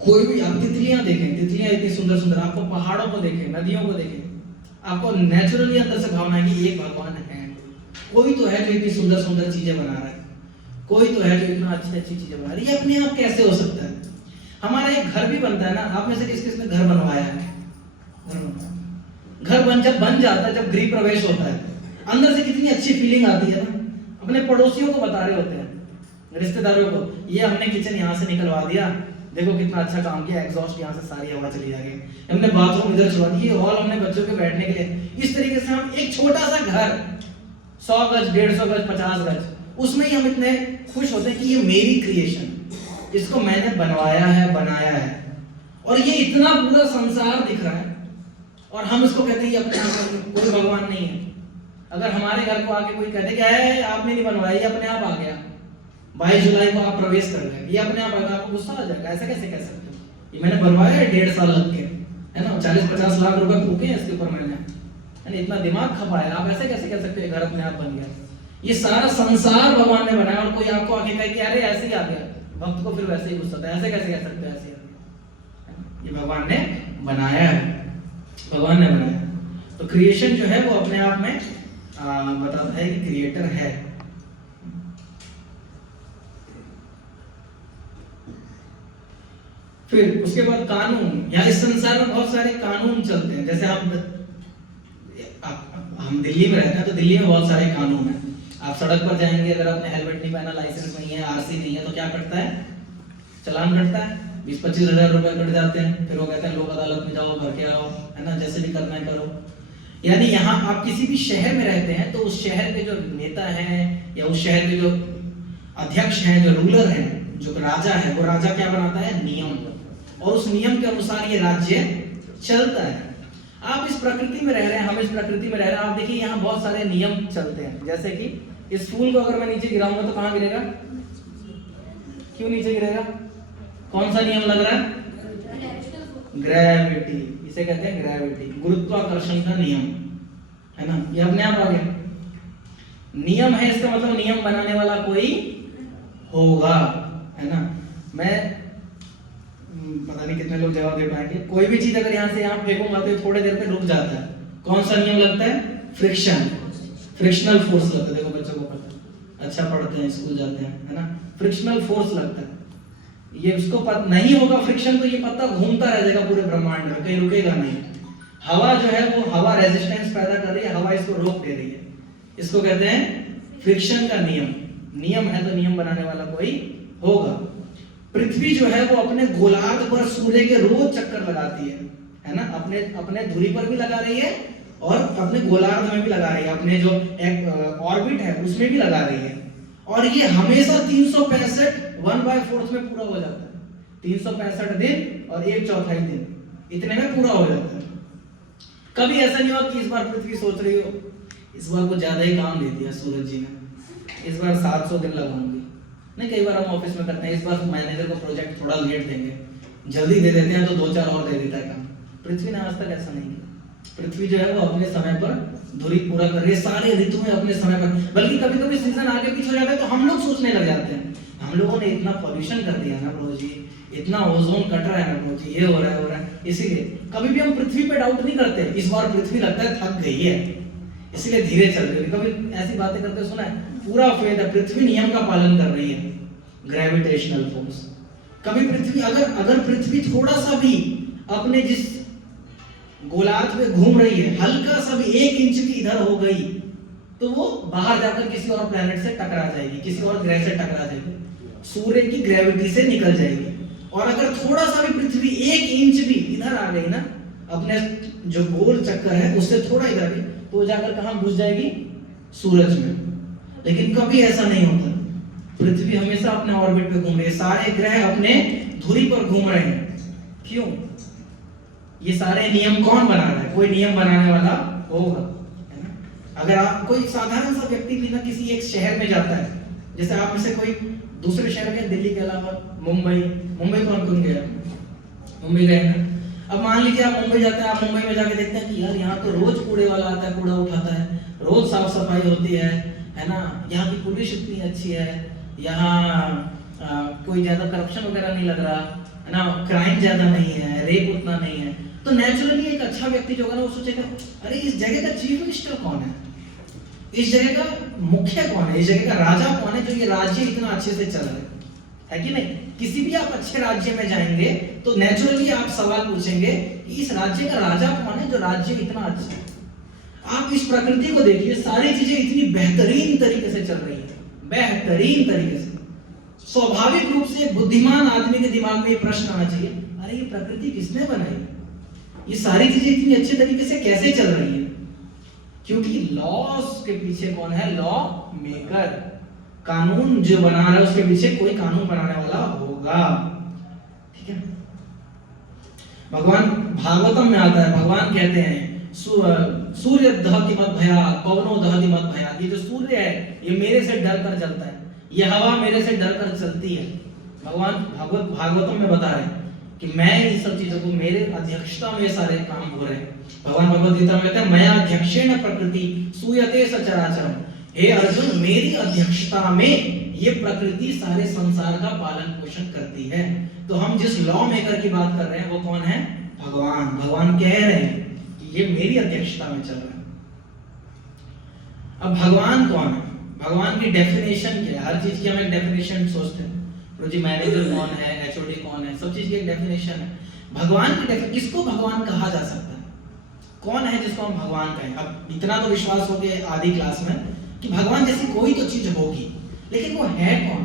कोई भी, आप तितलियां देखें, तितलियां इतनी सुंदर सुंदर, आपको पहाड़ों को देखें, नदियों को देखें, आपको नेचुरली अंदर से भावना है कि एक भगवान है, कोई तो है जो इतनी सुंदर सुंदर चीजें बना रहा है, कोई तो है जो इतना अच्छी अच्छी चीजें बना रहा है। ये अपने आप कैसे हो सकता है? हमारा एक घर भी बनता है ना, आप में से किस किस ने घर बनवाया है? घर जब बन जाता है, जब गृह प्रवेश होता है, अंदर से कितनी अच्छी फीलिंग आती है ना। अपने पड़ोसियों को बता रहे होते हैं, रिश्तेदारों को, ये हमने किचन यहाँ से निकलवा दिया, देखो कितना अच्छा काम किया, एग्जॉस्ट यहाँ से सारी हवा चली जाएगी, हमने बाथरूम इधर छुड़वा दी, हॉल हमने बच्चों के बैठने के लिए। इस तरीके से हम एक छोटा सा घर, 100 गज, 150 गज, 50 गज, उसमें ही हम इतने खुश होते हैं कि ये मेरी क्रिएशन, इसको मैंने बनवाया है, बनाया है, और ये इतना पूरा संसार दिख रहा है, और हम इसको कहते हैं ये अपने आप में कोई भगवान नहीं है। अगर हमारे घर को आके कोई कहते कि आपने नहीं बनवाया, ये अपने आप आ गया, 22 जुलाई को आप प्रवेश कर गए, ये अपने आप आएगा, आपको गुस्सा आ जाएगा, ऐसा कैसे कह सकते हो? ये मैंने बनवाया है 1.5 साल लग के, है ना, 40-50 लाख रुपए फूके हैं इसके ऊपर मैंने, है ना, इतना दिमाग खपाया, आप ऐसे कैसे कह सकते हो घर अपने आप बन गया? ये सारा संसार भगवान ने बनाया, और कोई आपको आके कहे कि अरे ऐसे ही आ गया, भक्त को फिर वैसे ही गुस्सा आता है, ऐसे कैसे कह सकते हो? ऐसे ये भगवान ने बनाया है, भगवान ने बनाया। तो क्रिएशन जो है वो अपने आप में बताता है कि क्रिएटर है। फिर उसके बाद कानून, यहाँ इस संसार में बहुत सारे कानून चलते हैं। जैसे हम दिल्ली में रहते हैं तो दिल्ली में बहुत सारे कानून हैं। आप सड़क पर जाएंगे, अगर आपने हेलमेट नहीं पहना, लाइसेंस नहीं है, आरसी नहीं है, तो क्या कटता है? चालान कटता है। 20-25 हजार रुपए कट जाते हैं, फिर वो कहते हैं लोक अदालत में जाओ, भर के आओ, है ना, जैसे भी करना है करो। यानी यहाँ आप किसी भी शहर में रहते हैं तो उस शहर के जो नेता हैं या उस शहर के जो अध्यक्ष हैं, जो रूलर हैं, जो राजा है, वो राजा क्या बनाता है? नियम, और उस नियम के अनुसार ये राज्य चलता है। आप इस प्रकृति में रह रहे हैं, हम इस प्रकृति में रह रहे हैं। आप देखिए यहाँ बहुत सारे नियम चलते हैं, जैसे कि इस फूल को अगर मैं नीचे गिराऊंगा तो कहाँ गिरेगा? क्यों नीचे गिरेगा? कौन सा नियम लग रहा है? ग्रेविटी, इसे कहते हैं ग्रेविटी, गुरुत्वाकर्षण का नियम, है ना, ये अपने आप आ गया। नियम है, इसका मतलब नियम बनाने वाला कोई होगा, है ना। मैं पता नहीं कितने लोग जवाब दे पाएंगे। कोई भी चीज अगर यहाँ से यहाँ फेंकूंगा तो थोड़ी देर पे रुक जाता है। कौन सा नियम लगता है? फ्रिक्शन, फ्रिक्शनल फोर्स लगता है। देखो बच्चों को पता, अच्छा पढ़ते हैं, स्कूल जाते हैं, है ना, फ्रिक्शनल फोर्स लगता है। ये उसको पता नहीं होगा फ्रिक्शन, तो ये पत्ता घूमता रह जाएगा पूरे ब्रह्मांड में, कहीं रुकेगा नहीं। हवा जो है वो हवा रेजिस्टेंस पैदा कर रही है, हवा इसको रोक दे रही है, इसको कहते हैं फ्रिक्शन का नियम। नियम है तो नियम बनाने वाला कोई होगा। पृथ्वी जो है वो अपने गोलार्ध पर सूर्य के रोज चक्कर लगाती है ना, अपने धुरी पर भी लगा रही है और अपने गोलार्ध में भी लगा रही है, अपने जो एक ऑर्बिट है उसमें भी लगा रही है। और ये हमेशा 365 1/4 में पूरा हो जाता है। 365 दिन और 1/4 दिन, इतने में पूरा हो जाता है। कभी ऐसा नहीं हुआ कि इस बार पृथ्वी सोच रही हो इस बार को ज्यादा ही काम दे दिया सूरज जी ने, इस बार 700 दिन लगाऊंगी। नहीं, कई बार हम ऑफिस में करते हैं, इस बार मैनेजर को प्रोजेक्ट थोड़ा लेट देंगे, जल्दी दे देते हैं तो 2-4 और दे देता है काम। पृथ्वी ने आज तक ऐसा नहीं किया। पृथ्वी जो है वो अपने समय पर धुरी पूरा कर रही है, सारे ऋतु में अपने समय पर। बल्कि कभी कभी सीजन आगे पीछे हो जाता है तो हम लोग सोचने लग जाते हैं हम लोगों ने इतना पॉल्यूशन कर दिया ना प्रभु जी, इतना ओजोन कट रहा है ना प्रभु जी, ये हो रहा है। इसीलिए कभी भी हम पृथ्वी पे डाउट नहीं करते। इस बार पृथ्वी लगता है थक गई है, इसलिए धीरे चल रही है। कभी ऐसी बातें करते सुना है? पूरा फेद है, पृथ्वी नियम का पालन कर रही है, ग्रेविटेशनल फोर्स। कभी पृथ्वी अगर पृथ्वी थोड़ा सा भी अपने जिस गोलार्ध पे घूम रही है, हल्का सा भी 1 इंच भी इधर हो गई तो वो बाहर जाकर किसी और प्लेनेट से टकरा जाएगी, किसी और ग्रह से टकरा जाएगी, सूर्य की ग्रेविटी से निकल जाएगी। और अगर थोड़ा सा भी पृथ्वी 1 इंच भी इधर आ गई ना, अपने जो गोल चक्कर है उससे थोड़ा इधर भी, तो जाकर कहां घुस जाएगी? सूरज में। लेकिन कभी ऐसा नहीं होता, पृथ्वी हमेशा अपने ऑर्बिट पे घूम रही है, सारे ग्रह अपने धुरी पर घूम रहे हैं। क्यों? ये सारे नियम कौन बना रहा है? कोई नियम बनाने वाला होगा, है ना। अगर आप कोई साधारण सा व्यक्ति भी ना किसी एक शहर में जाता है, जैसे आप में से कोई दूसरे शहर के, दिल्ली के अलावा मुंबई कौन गया? मुंबई गए ना। अब मान लीजिए आप मुंबई जाते हैं, आप मुंबई में जाके देखते हैं कि यार यहाँ तो रोज कूड़े वाला आता है, कूड़ा उठाता है, रोज साफ सफाई होती है ना, यहाँ की पुलिस इतनी अच्छी है, यहाँ कोई ज्यादा करप्शन वगैरह नहीं लग रहा है ना, क्राइम ज्यादा नहीं है, रेप उतना नहीं है। तो नेचुरली एक अच्छा व्यक्ति जो होगा ना वो सोचेगा अरे इस जगह का चीफ मिनिस्टर कौन है, इस जगह का मुखिया कौन है, इस जगह का राजा कौन है जो ये राज्य इतना अच्छे से चल रहा है कि नहीं। किसी भी आप अच्छे राज्य में जाएंगे तो नेचुरली आप सवाल पूछेंगे कि इस राज्य का राजा कौन है जो राज्य इतना अच्छा है। आप इस प्रकृति को देखिए, सारी चीजें इतनी बेहतरीन तरीके से चल रही है, बेहतरीन तरीके से। स्वाभाविक रूप से बुद्धिमान आदमी के दिमाग में ये प्रश्न आना चाहिए, अरे ये प्रकृति किसने बनाई, ये सारी चीजें इतनी अच्छे तरीके से कैसे चल रही है? क्योंकि लॉस के पीछे कौन है? Law maker. कानून जो बना रहा है उसके पीछे कोई कानून बनाने वाला होगा, ठीक है। भगवान भागवतम में आता है, भगवान कहते हैं सूर्य दहति मत भयात्, पवनो दहति मत भयात्। ये जो सूर्य है ये मेरे से डर कर चलता है, ये हवा मेरे से डर कर चलती है। भगवान भागवतम में बता रहे हैं कि मैं इन सब चीजों को, मेरे अध्यक्षता में सारे काम हो रहे हैं। भगवान भगवद गीता में कहते हैं मया अध्यक्षेण प्रकृति सूयते सचराचरम्। हे अर्जुन, मेरी अध्यक्षता में ये प्रकृति सारे संसार का पालन पोषण करती है। तो हम जिस लॉ मेकर की बात कर रहे हैं वो कौन है? भगवान। भगवान कह रहे हैं कि ये मेरी अध्यक्षता में चल रहा है। अब भगवान कौन है? भगवान की डेफिनेशन क्या है? हर चीज की हम एक डेफिनेशन सोचते हैं, जी मैनेजर कौन है, एचओडी कौन है, सब चीज की एक डेफिनेशन है। भगवान की किसको भगवान कहा जा सकता है? कौन है जिसको हम भगवान कहें? अब इतना तो विश्वास हो गया आदि क्लास में कि भगवान जैसी कोई तो चीज होगी, लेकिन वो है कौन?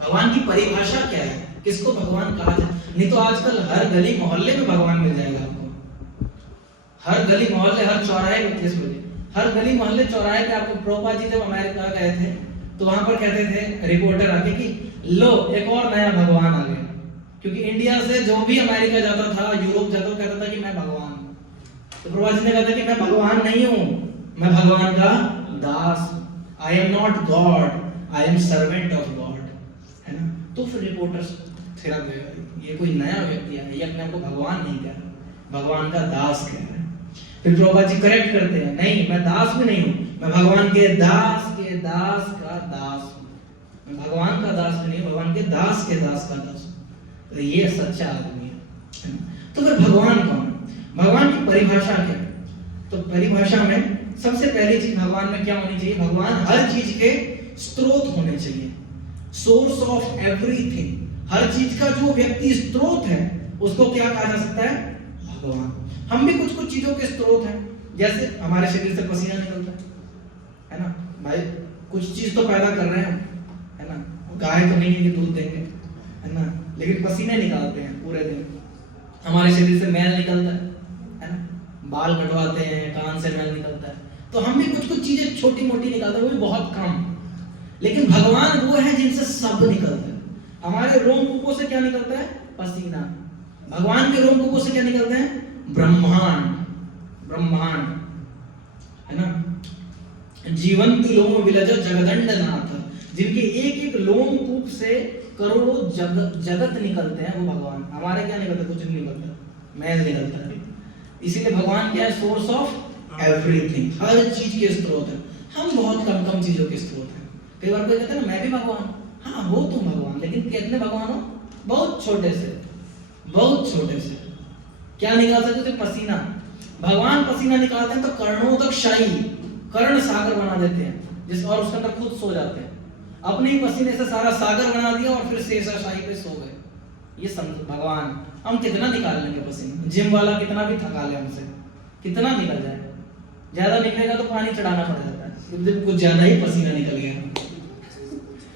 भगवान की परिभाषा क्या है? किसको भगवान कहा जाए? नहीं तो आजकल हर गली मोहल्ले में भगवान मिल जाएगा आपको। हर गली मोहल्ले, हर चौराहे पे, किस बजे हर गली मोहल्ले चौराहे पे आपको। प्रभुपाद जी जब अमेरिका गए थे तो वहां पर कहते थे रिपोर्टर आके कि लो एक और नया भगवान आ गया, क्योंकि इंडिया से जो भी अमेरिका जाता था, यूरोप जाता था, कहता था कि मैं भगवान हूं। तो प्रभुपाद जी ने कहा था कि मैं भगवान नहीं हूं, मैं भगवान का दास। I am not God, I am servant of God, है ना। तो फिर रिपोर्टर्स थिरक गए, ये कोई नया व्यक्ति है, ये अपने आप को भगवान नहीं कह रहा, भगवान का दास कह रहा है। फिर प्रभुपाद जी करेक्ट करते हैं, नहीं मैं दास भी नहीं हूं, मैं भगवान के दास का दास हूं। मैं भगवान का दास भी नहीं, भगवान के दास का दास हूं। तो ये सच्चा आदमी है। तो फिर भगवान कौन है? भगवान की परिभाषा क्या है? तो परिभाषा में सबसे पहली चीज भगवान में क्या होनी चाहिए? भगवान हर चीज के स्रोत होने चाहिए, सोर्स ऑफ एवरीथिंग। हर चीज का जो व्यक्ति स्रोत है उसको क्या कहा जा सकता है? भगवान। हम भी कुछ कुछ चीजों के स्रोत हैं, जैसे हमारे शरीर से पसीना निकलता है ना भाई, कुछ चीज तो पैदा कर रहे हैं, है ना। गाय तो नहीं है कि दूध देंगे, है ना, लेकिन पसीने निकालते हैं पूरे दिन। हमारे शरीर से मैल निकलता है ना, बाल कटवाते हैं, कान से मैल निकलता है। तो हम भी कुछ कुछ चीजें छोटी मोटी निकालते हैं, वो भी बहुत कम। लेकिन भगवान वो है जिनसे सब निकलता है। हमारे रोमकूपों से क्या निकलता है? पसीना। भगवान के रोमकूपों से क्या निकलते हैं? ब्रह्मांड, ब्रह्मांड, है ना। जीवंत लोम विलज जगदंड नाथ, जिनके एक एक लोमकूप से करोड़ों जगत निकलते हैं, वो भगवान। हमारे क्या निकलता? कुछ नहीं निकलता, मैल निकलता है। इसीलिए भगवान क्या है? सोर्स ऑफ एवरीथिंग, हर चीज के स्रोत है। हम बहुत कम कम चीजों के स्रोत हैं। कई बार कोई कहता है ना मैं भी भगवान, हाँ हो तुम भगवान, लेकिन कितने भगवान हो? बहुत छोटे से, बहुत छोटे से। क्या निकाल सकते थे? पसीना। भगवान पसीना निकालते हैं तो कर्णों तक शाही, कर्ण सागर बना देते हैं, जिस और उसके अंदर खुद सो जाते हैं। अपने ही पसीने से सारा सागर बना दिया और फिर शेषशाही पे सो गए। ये समझ भगवान। हम कितना निकाल लेंगे पसीना? जिम वाला कितना भी थका ले हमसे, कितना निकल जाए, ज्यादा निकलेगा तो पानी चढ़ाना पड़ जाता है, कुछ ज्यादा ही पसीना निकल गया,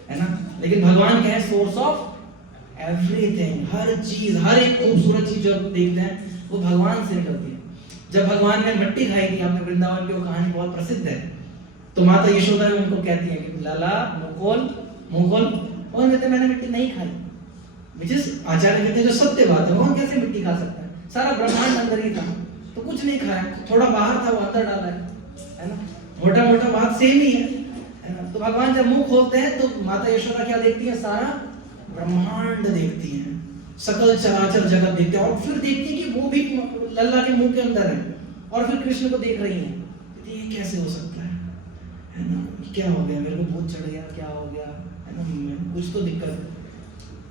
है ना। लेकिन भगवान क्या है? Source of everything. हर चीज, हर एक खूबसूरत चीज जो आप देखते हैं वो भगवान से निकलती है। जब भगवान ने मिट्टी खाई थी, आपने वृंदावन की वो कहानी बहुत प्रसिद्ध है, तो माता यशोदा उनको कहती है कि लाला मुंह खोल, और कहते मैंने मिट्टी नहीं खाई। जिस आचार्य कहते हैं जो सत्य बात है, वो कैसे मिट्टी खा सकता है? सारा ब्रह्मांड अंदर ही था, तो कुछ नहीं खाया, थोड़ा बाहर था वो अंदर डाला है ना। मोटा मोटा बात सेम ही है ना। तो भगवान जब मुंह खोलते हैं तो माता यशोदा क्या देखती है? सारा ब्रह्मांड देखती है, सकल चराचर जगत देखते हैं, और फिर देखती है कि वो भी लल्ला के मुंह के अंदर है, और फिर कृष्ण को देख रही है। ये कैसे हो सकता है ना? क्या हो गया? मेरे को भूत चढ़ गया, क्या हो गया, है ना, कुछ तो दिक्कत है।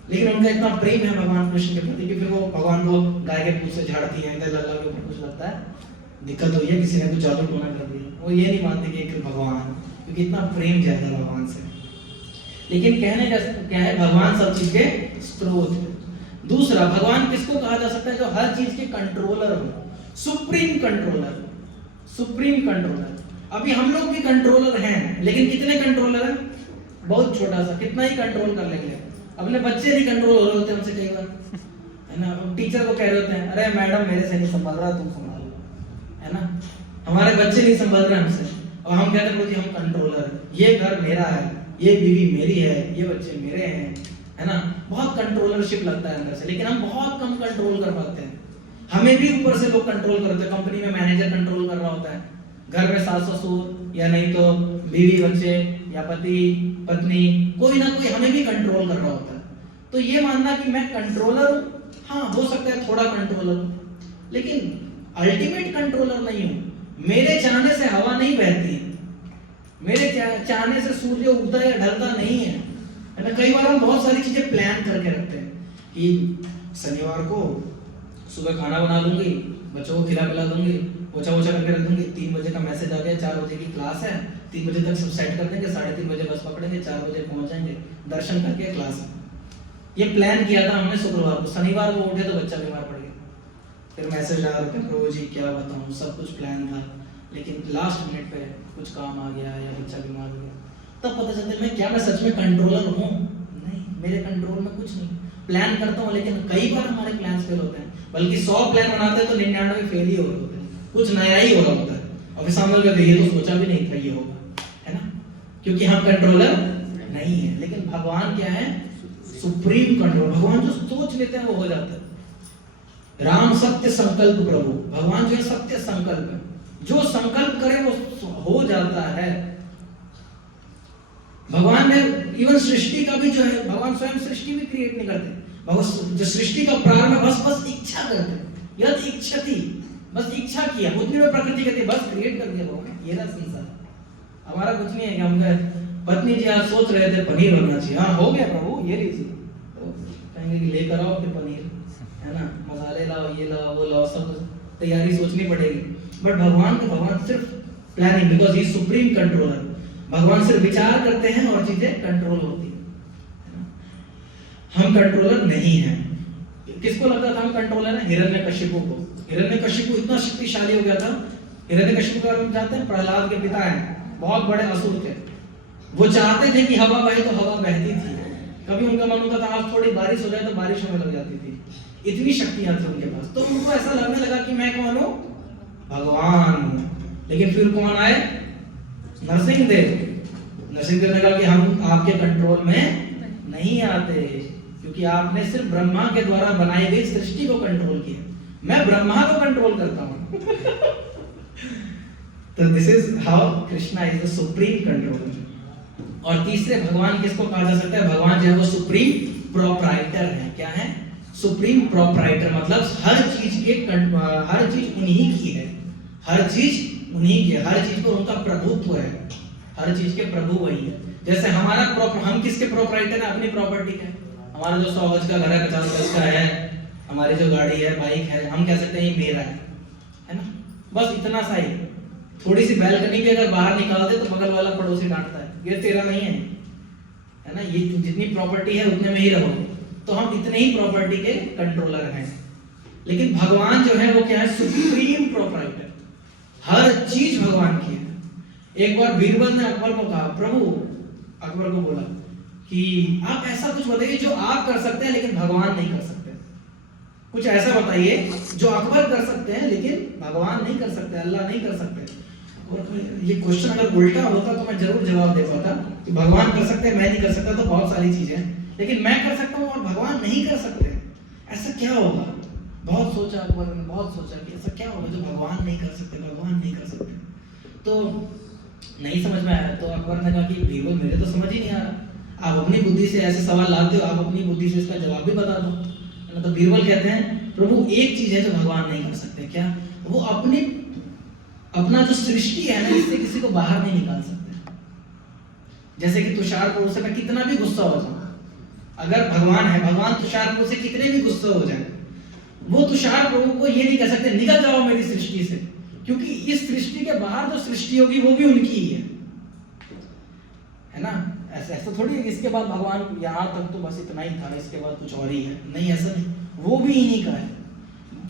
लेकिन उनका इतना प्रेम है भगवान कृष्ण के प्रति कि फिर वो भगवान को गाय के पूंछ से झाड़ती है, इधर लल्ला के ऊपर कुछ लगता है दिक्कत हुई है, किसी ने कुछ जादू टोना कर दिया, वो ये नहीं मानते कि एक भगवान, क्योंकि इतना प्रेम ज्यादा भगवान से। लेकिन कहने का क्या है? भगवान सब चीज के स्रोत है। दूसरा, भगवान किसको कहा जा सकता है? जो हर चीज के कंट्रोलर हो, सुप्रीम कंट्रोलर, सुप्रीम कंट्रोलर। अभी हम लोग भी कंट्रोलर हैं, लेकिन कितने कंट्रोलर हैं? बहुत छोटा सा, कितना ही कंट्रोल कर लेंगे। अपने बच्चे नहीं कंट्रोल हो रहे होते हमसे कई बार, है ना। टीचर को कह रहे होते हैं, अरे मैडम मेरे से नहीं संभल रहा, तुम संभालो, है ना। हमारे बच्चे नहीं संभल रहे हमसे, और हम कहते हैं कि हम कंट्रोलर हैं, ये घर मेरा है, ये बीवी मेरी है, ये बच्चे मेरे हैं, है ना। बहुत कंट्रोलरशिप लगता है अंदर से, लेकिन हम बहुत कम कंट्रोल कर पाते हैं। हमें भी ऊपर से लोग कंट्रोल करते हैं, कंपनी में मैनेजर कंट्रोल कर रहा होता है, घर में सास ससुर या नहीं तो बीवी बच्चे या पति पत्नी, कोई ना कोई हमें भी कंट्रोल कर रहा होता है। तो ये मानना कि मैं कंट्रोलर हूं, हाँ हो सकता है थोड़ा कंट्रोलर हूं, लेकिन अल्टीमेट कंट्रोलर नहीं हूं। मेरे चाहने से हवा नहीं बहती, मेरे चाहने से सूर्य उगता या ढलता नहीं है ना। कई बार हम बहुत सारी चीजें प्लान करके रखते हैं कि शनिवार को सुबह खाना बना लूंगी, बच्चों को खिला पिला दूंगी, पोछा वोछा करके रख दूंगी, 3 बजे का मैसेज आ गया, 4 बजे की क्लास है, 3 बजे तक सब सेट कर देंगे, 3:30 बजे बस पकड़ेंगे, 4 बजे पहुंच जाएंगे, दर्शन करके क्लास में। ये प्लान किया था हमने शुक्रवार को, शनिवार को उठे तो बच्चा बीमार पड़ गया, फिर मैसेज आ रहा था प्रभु जी क्या बताऊं, सब कुछ प्लान था, लेकिन लास्ट मिनट पे कुछ काम आ गया या बच्चा बीमार हो गया। तब पता चलता है मैं सच में कंट्रोलर हूँ? नहीं, मेरे कंट्रोल में कुछ नहीं। प्लान करता हूँ, लेकिन कई बार हमारे प्लान फेल होते हैं, बल्कि 100 प्लान बनाते हैं तो 99 फेल ही हो रहे होते हैं, कुछ नया ही हो रहा होता है, और फिर सामने वाले ये तो सोचा भी नहीं था ये होगा, है ना, क्योंकि हम कंट्रोलर नहीं है। लेकिन भगवान क्या है? Supreme control. भगवान जो सोच लेते हैं वो हो जाता है। राम सत्य संकल्प प्रभु, भगवान जो है सत्य संकल्प है, जो संकल्प करे वो हो जाता है। भगवान ने इवन सृष्टि का भी जो है, भगवान स्वयं सृष्टि भी क्रिएट नहीं करते, भगवान जो सृष्टि का प्रारंभ बस इच्छा करते, यद इच्छति, बस इच्छा किया, उतनी में प्रकृति कहती है, बस क्रिएट कर दिया भगवान, ये ना संसार। हमारा कुछ नहीं है कि हम पत्नी जी आज सोच रहे थे पनीर बनना चाहिए, हाँ हो गया प्रभु ये लीजिए, तो कहेंगे कि लेकर आओ फिर पनीर, है ना, मसाले लाओ, ये लाओ, वो लाओ, सब तैयारी सोचनी पड़ेगी। बट भगवान सिर्फ planning, because he supreme controller. भगवान सिर्फ विचार करते हैं और चीजें कंट्रोल होती है। हम कंट्रोलर नहीं हैं। किसको लगता था हम कंट्रोलर हैं? हिरण्यकशिपु को। हिरण्यकशिपु इतना शक्तिशाली हो गया था। हिरण्यकशिपु के बारे में जानते हैं? प्रहलाद के पिता हैं, बहुत बड़े असुर थे। वो चाहते थे कि हवा बहे तो हवा बहती थी, कभी उनका मन होता था आज थोड़ी बारिश हो जाए तो बारिश होने लग जाती थी, इतनी शक्तियां थी उनके पास। तो उनको ऐसा लगने लगा कि मैं कौन हूं? भगवान हूं। लेकिन फिर कौन आए? नरसिंह देव। नरसिंह देव ने कहा कि हम आपके कंट्रोल में नहीं आते, क्योंकि आपने सिर्फ ब्रह्मा के द्वारा बनाई गई सृष्टि को कंट्रोल किया, मैं ब्रह्मा को कंट्रोल करता हूं। तो this is how Krishna is the supreme controller. और तीसरे भगवान किसको कहा जा सकता है? भगवान जो है वो सुप्रीम प्रोप्राइटर है। क्या है? सुप्रीम प्रोप्राइटर, मतलब हर चीज उन्हीं की है, हर चीज उन्हीं की है, हर चीज पर उनका प्रभुत्व है, हर चीज के प्रभु वही है। जैसे हमारा हम किसके प्रोप्राइटर है? अपनी प्रॉपर्टी के। हमारा जो 100 गज का घर है, 50 गज का है, हमारी जो गाड़ी है, बाइक है, हम कह सकते हैं ये मेरा है ना, बस इतना सा ही। थोड़ी सी बैल्कनी भी अगर बाहर निकाल दे तो बगल वाला पड़ोसी डांटता है, ये तेरा नहीं है ना, ये जितनी प्रॉपर्टी है उतने में ही रहो। तो हम इतने ही प्रॉपर्टी के कंट्रोलर हैं। लेकिन भगवान जो है वो क्या है? सुप्रीम प्रोप्राइटर, हर चीज भगवान की है। एक बार बीरबल ने अकबर को कहा, प्रभु अकबर को बोला कि आप ऐसा कुछ बताइए जो आप कर सकते हैं लेकिन भगवान नहीं कर सकते, कुछ ऐसा बताइए जो अकबर कर सकते हैं लेकिन भगवान नहीं कर सकते, अल्लाह नहीं कर सकते। और ये क्वेश्चन अगर उल्टा होता तो मैं जरूर जवाब दे पाता कि भगवान कर सकते हैं, मैं नहीं कर सकता, तो बहुत सारी चीजें, लेकिन मैं कर सकता हूँ और भगवान नहीं कर सकते, ऐसा क्या होगा? बहुत सोचा अकबर ने, बहुत सोचा कि ऐसा क्या होगा जो भगवान नहीं कर सकते, भगवान नहीं कर सकते। तो नहीं समझ में आया, तो अकबर ने कहा कि बीरबल मेरे तो समझ ही नहीं आ रहा, आप अपनी बुद्धि से ऐसे सवाल लाते हो, आप अपनी बुद्धि से इसका जवाब भी बता दो। तो बीरबल कहते हैं, प्रभु एक चीज है जो भगवान नहीं कर सकते। क्या? वो अपना जो सृष्टि है ना, इससे किसी को बाहर नहीं निकाल सकते। जैसे कि तुषारपुर से मैं कितना भी गुस्सा हो जाऊं, अगर भगवान है, भगवान तुषारपुर से कितने भी गुस्सा हो जाए, वो तुषारपुर को ये नहीं कह सकते निकल जाओ मेरी सृष्टि से, क्योंकि इस सृष्टि के बाहर जो सृष्टि होगी वो भी उनकी ही है ना। ऐसा थोड़ी इसके बाद भगवान यहाँ तक तो बस इतना ही था, इसके बाद कुछ और ही है, नहीं, ऐसा नहीं, वो भी इन्हीं का है।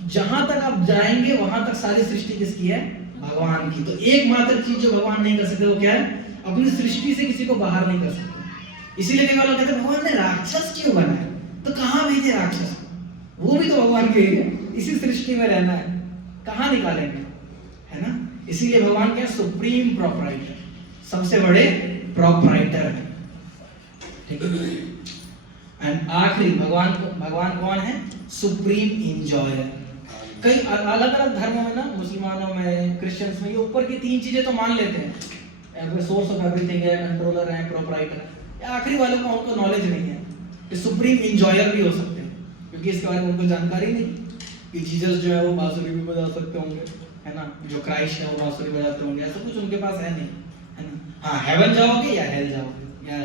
जहां तक आप जाएंगे वहां तक सारी सृष्टि किसकी है? भगवान की। तो एकमात्र चीज जो भगवान नहीं कर सकते वो क्या है? अपनी सृष्टि से किसी को बाहर नहीं कर सकते। इसीलिए कई लोग कहते हैं भगवान ने राक्षस क्यों बनाया? तो कहां भेजे राक्षस? वो भी तो भगवान के ही है, इसी सृष्टि में रहना है, कहां निकालेंगे, है ना। इसीलिए भगवान क्या? सुप्रीम प्रोप्राइटर, सबसे बड़े प्रोप्राइटर है, ठीक है। एंड आखिरी भगवान कौन है? Supreme enjoyer. कई अलग अलग धर्मों में ना, मुसलमानों में, क्रिश्चियंस में, ये ऊपर की 3 चीजें तो मान लेते हैं, सोर्स ऑफ एवरीथिंग है, कंट्रोलर है, प्रोप्राइटर है। आखिरी वालों को उनको नॉलेज नहीं है कि सुप्रीम इंजॉयर भी हो सकते हैं, क्योंकि इसके बारे में उनको जानकारी नहीं कि जीसस जो है वो बांसुरी भी बजा सकते होंगे, है ना, जो क्राइस्ट है वो बांसुरी बजाते होंगे, ऐसा कुछ उनके पास है नहीं, है ना। हाँ, हेवन जाओगे या हेल जाओगे, या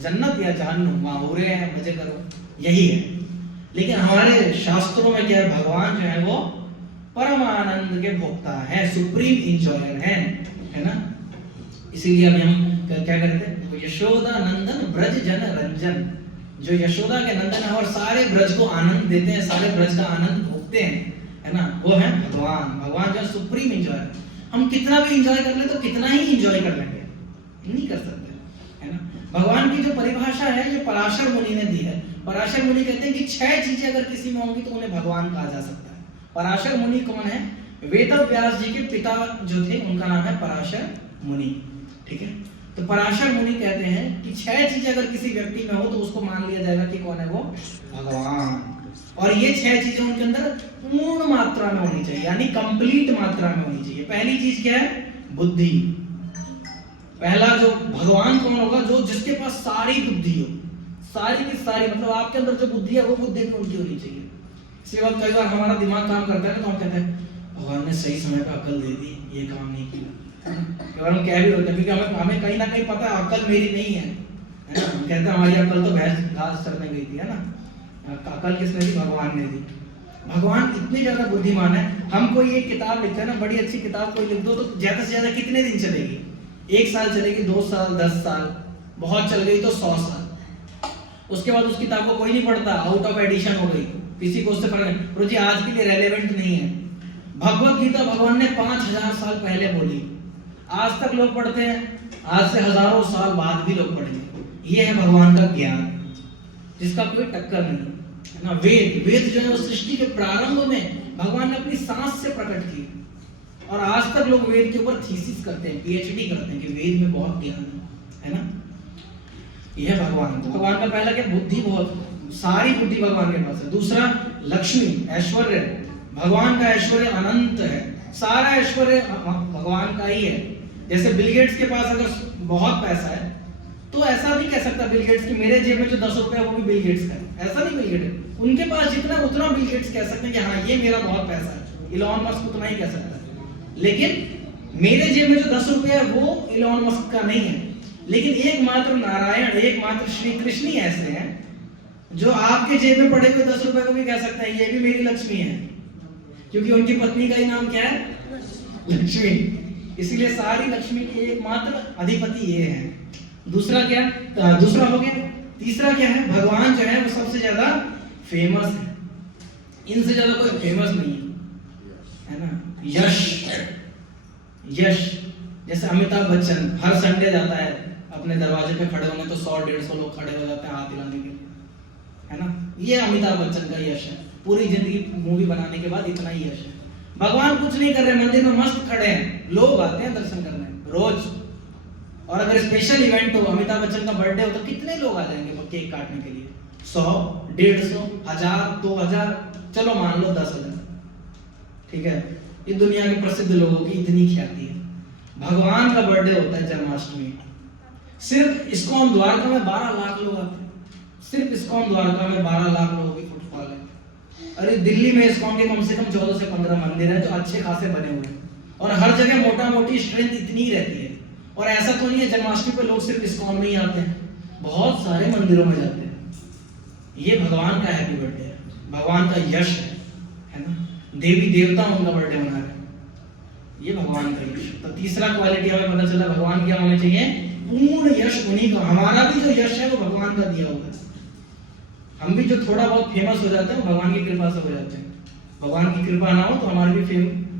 जन्नत या जहन्नुम, वहाँ हो रहे हैं, मजे करो, यही है। लेकिन हमारे शास्त्रों में क्या है? भगवान जो है वो परम आनंद के भोक्ता है, सुप्रीम इंजॉयर है ना। इसीलिए अभी हम क्या करते हैं? यशोदा नंदन ब्रज जन रंजन, जो यशोदा के नंदन है और सारे ब्रज को आनंद देते हैं, सारे ब्रज का आनंद भोगते हैं, है ना, वो है भगवान। भगवान जो सुप्रीम इंजॉयर। हम कितना भी इंजॉय कर ले तो कितना ही इंजॉय कर लेंगे, नहीं कर सकते, है ना। भगवान की जो परिभाषा है ये पराशर मुनि ने दी है। पराशर मुनि कहते हैं कि 6 चीजें अगर किसी में होंगी तो उन्हें भगवान कहा जा सकता है। पराशर मुनि कौन है? वेद व्यास जी के पिता जो थे उनका नाम है पराशर मुनि। ठीक है, तो पराशर मुनि कहते हैं कि 6 चीजें अगर किसी व्यक्ति में हो तो उसको मान लिया जाएगा कि कौन है वो? भगवान। और ये 6 चीजें उनके अंदर पूर्ण मात्रा में होनी चाहिए, यानी कंप्लीट मात्रा में होनी चाहिए। पहली चीज क्या है? बुद्धि। पहला जो भगवान कौन होगा? जो जिसके पास सारी बुद्धि हो, सारी की सारी, मतलब आपके अंदर जो बुद्धि है वो बुद्धि भी उनकी होनी चाहिए। इसलिए बात कई बार हमारा दिमाग काम करता है ना, तो हम कहते हैं भगवान ने सही समय पे अकल दे दी, ये काम नहीं किया। कई बार हम कह भी होते हैं, क्योंकि हमें कहीं ना कहीं पता है अकल मेरी नहीं है, है ना। हम कहते हैं हमारी अकल तो भैंस घास चरने गई थी, है ना। अकल किसने दी? भगवान ने दी। भगवान इतनी ज्यादा बुद्धिमान है। हम कोई एक किताब लिखते हैं ना, बड़ी अच्छी किताब कोई लिख दो तो ज्यादा से ज्यादा कितने दिन चलेगी? 1 साल चलेगी, 2 साल, 10 साल, बहुत चल गई तो 100 साल। उसके बाद उस किताब को कोई नहीं पढ़ता, आउट ऑफ एडिशन हो गई, किसी को उससे फर्क नहीं। प्रभु जी आज के लिए रेलेवेंट नहीं है। भगवत गीता भगवान ने 5000 साल पहले बोली, आज तक लोग पढ़ते हैं, आज से हजारों साल बाद भी लोग पढ़ेंगे। ये है भगवान का ज्ञान, जिसका कोई टक्कर नहीं है ना। वेद जो है वो सृष्टि के प्रारंभ में भगवान ने अपनी सांस से प्रकट की, और आज तक लोग वेद के ऊपर थीसिस करते हैं, पीएचडी करते हैं कि वेद में बहुत ज्ञान है ना। यह भगवान, तो भगवान का पहला क्या? बुद्धि, बहुत सारी बुद्धि भगवान के पास है। दूसरा लक्ष्मी, ऐश्वर्य। भगवान का ऐश्वर्य अनंत है, सारा ऐश्वर्य भगवान का ही है। जैसे बिल गेट्स के पास अगर बहुत पैसा है तो ऐसा नहीं कह सकता बिल गेट्स कि मेरे जेब में जो 10 रुपए है वो भी बिल गेट्स का है, ऐसा नहीं। बिल गेट है, उनके पास जितना उतना बिल गेट्स कह सकते हैं कि हाँ ये मेरा बहुत पैसा है। इलॉन मस्क उतना ही कह सकता है, लेकिन मेरे जेब में जो 10 रुपए है वो इलॉन मस्क का नहीं है। लेकिन एकमात्र नारायण, एकमात्र श्री कृष्ण ही ऐसे हैं जो आपके जेब में पड़े हुए 10 रुपए को भी कह सकते हैं ये भी मेरी लक्ष्मी है, क्योंकि उनकी पत्नी का ही नाम क्या है? लक्ष्मी। इसीलिए सारी लक्ष्मी के एकमात्र अधिपति ये है। दूसरा क्या? दूसरा हो गया। तीसरा क्या है? भगवान जो है वो सबसे ज्यादा फेमस है, इनसे ज्यादा कोई फेमस नहीं है ना। यश, यश, जैसे अमिताभ बच्चन हर संडे जाता है अपने दरवाजे पे खड़े होने, तो 100-150 लोग खड़े हो जाते हैं हाथ हिलाने के लिए, है ना। ये अमिताभ बच्चन का यश है, पूरी जिंदगी मूवी बनाने के बाद इतना ही यश है। भगवान कुछ नहीं कर रहे, मंदिर में मस्त खड़े हैं, लोग आते हैं दर्शन करने रोज। और अगर स्पेशल इवेंट हो, अमिताभ बच्चन का बर्थडे हो, तो कितने लोग आ जाएंगे केक काटने के लिए? 100, 150, 1000, 2000, चलो मान लो 10,000। ठीक है, ये दुनिया के प्रसिद्ध लोगों की इतनी ख्याति है। भगवान का बर्थडे होता है जन्माष्टमी, सिर्फ इस्कॉन द्वारका में 12 लाख लोग आते हैं। सिर्फ इस्कॉन द्वारका में 12 लाख लोगों की फुटफॉल है। अरे दिल्ली में इस्कॉन के कम से कम 14 से 15 मंदिर हैं जो अच्छे खासे बने हुए हैं, और हर जगह मोटा मोटी स्ट्रेंथ इतनी ही रहती है। और ऐसा तो नहीं है जन्माष्टमी पे लोग सिर्फ इस्कॉन में ही आते हैं, बहुत सारे मंदिरों में जाते हैं। ये भगवान का हैप्पी बर्थडे है, भगवान का यश है ना। देवी देवता उनका बर्थडे मना रहे हैं, ये भगवान का यश। तो तीसरा क्वालिटी हमें पता चला भगवान क्या होने चाहिए? पूर्ण यश उन्हीं का। हमारा भी जो यश है वो भगवान का दिया हुआ है। हम भी जो थोड़ा बहुत फेमस हो जाते हैं भगवान की कृपा से हो जाते हैं। भगवान की कृपा ना हो तो हमारे भी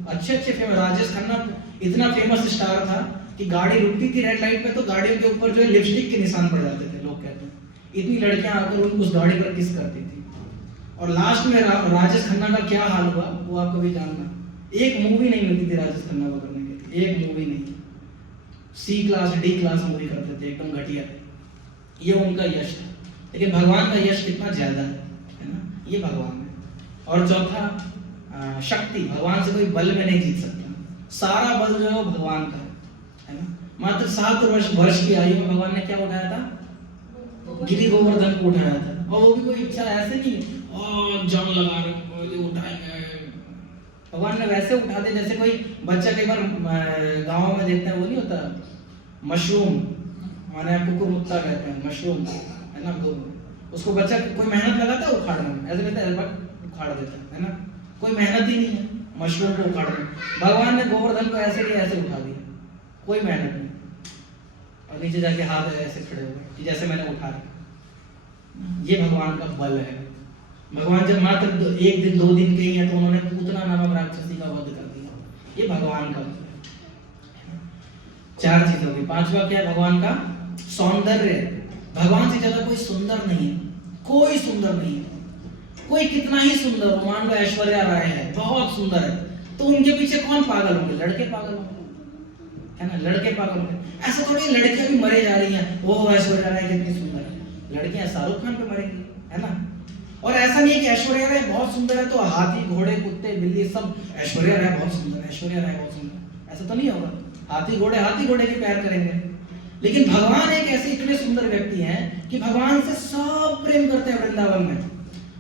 अच्छे फेमस। राजेश खन्ना इतना फेमस स्टार था कि गाड़ी रुकती थी रेड लाइट पे तो गाड़ियों के ऊपर जो है लिपस्टिक के निशान पड़ जाते थे, लोग कहते हैं। इतनी लड़कियां आकर उस गाड़ी पर किस करती थी। और लास्ट में राजेश खन्ना का क्या हाल हुआ वो आप कभी जानना। एक मूवी नहीं मिलती थी राजेश खन्ना को करने के लिए, एक मूवी नहीं। C class D class movie करते थे, एकदम घटिया। ये उनका यश है। लेकिन भगवान का यश कितना ज्यादा है ना, ये भगवान है। और चौथा शक्ति, भगवान से कोई बल में नहीं जीत सकता। सारा बल जो है वो भगवान का है ना। मात्र 7 वर्ष की आयु में भगवान ने क्या उठाया था? गिरि गोवर्धन को उठाया था। और वो भी कोई इच्छा ऐसे नहीं और जान लगा रहे उठाएंगे। भगवान ने वैसे उठा दे जैसे कोई बच्चा कई बार गाँव में देखते हैं, वो नहीं होता मशरूम, माने कुकुर मुत्ता कहते हैं, मशरूम है ना। तो उसको बच्चा कोई मेहनत लगाता है उखाड़ने में, ऐसे कहते हैं उखाड़ देता है ना। कोई मेहनत ही नहीं है मशरूम को उखाड़ने। भगवान ने गोवर्धन को ऐसे ही ऐसे उठा दिया, कोई मेहनत नहीं। और नीचे जाके हाथ ऐसे खड़े हो गए जैसे मैंने उठा दिया। ये भगवान का बल है। भगवान जब मात्र 1 दिन 2 दिन के ही है तो उन्होंने पूतना नामक राक्षसी का वध कर दिया। ये भगवान का बल है। 4 चीज हो गई। 5वां क्या है? भगवान का सौंदर्य। भगवान से ज्यादा कोई सुंदर नहीं है, कोई सुंदर नहीं है। कोई कितना ही सुंदर हो, मान लो ऐश्वर्या राय है, बहुत सुंदर है, तो उनके पीछे कौन पागल होंगे? लड़के पागल होंगे, है ना, लड़के पागल होंगे। ऐसा थोड़ी लड़कियां भी मरे जा रही हैं, वो ऐश्वर्या राय कितनी सुंदर है, लड़कियां शाहरुख खान पे मरेंगी, है ना। और ऐसा नहीं है कि ऐश्वर्या राय बहुत सुंदर है तो हाथी घोड़े कुत्ते बिल्ली सब ऐश्वर्या राय बहुत सुंदर है, ऐश्वर्या राय बहुत सुंदर, ऐसा तो नहीं होगा। हाथी घोड़े के प्यार करेंगे। लेकिन भगवान एक ऐसे इतने सुंदर व्यक्ति हैं कि भगवान से सब प्रेम करते हैं वृंदावन में,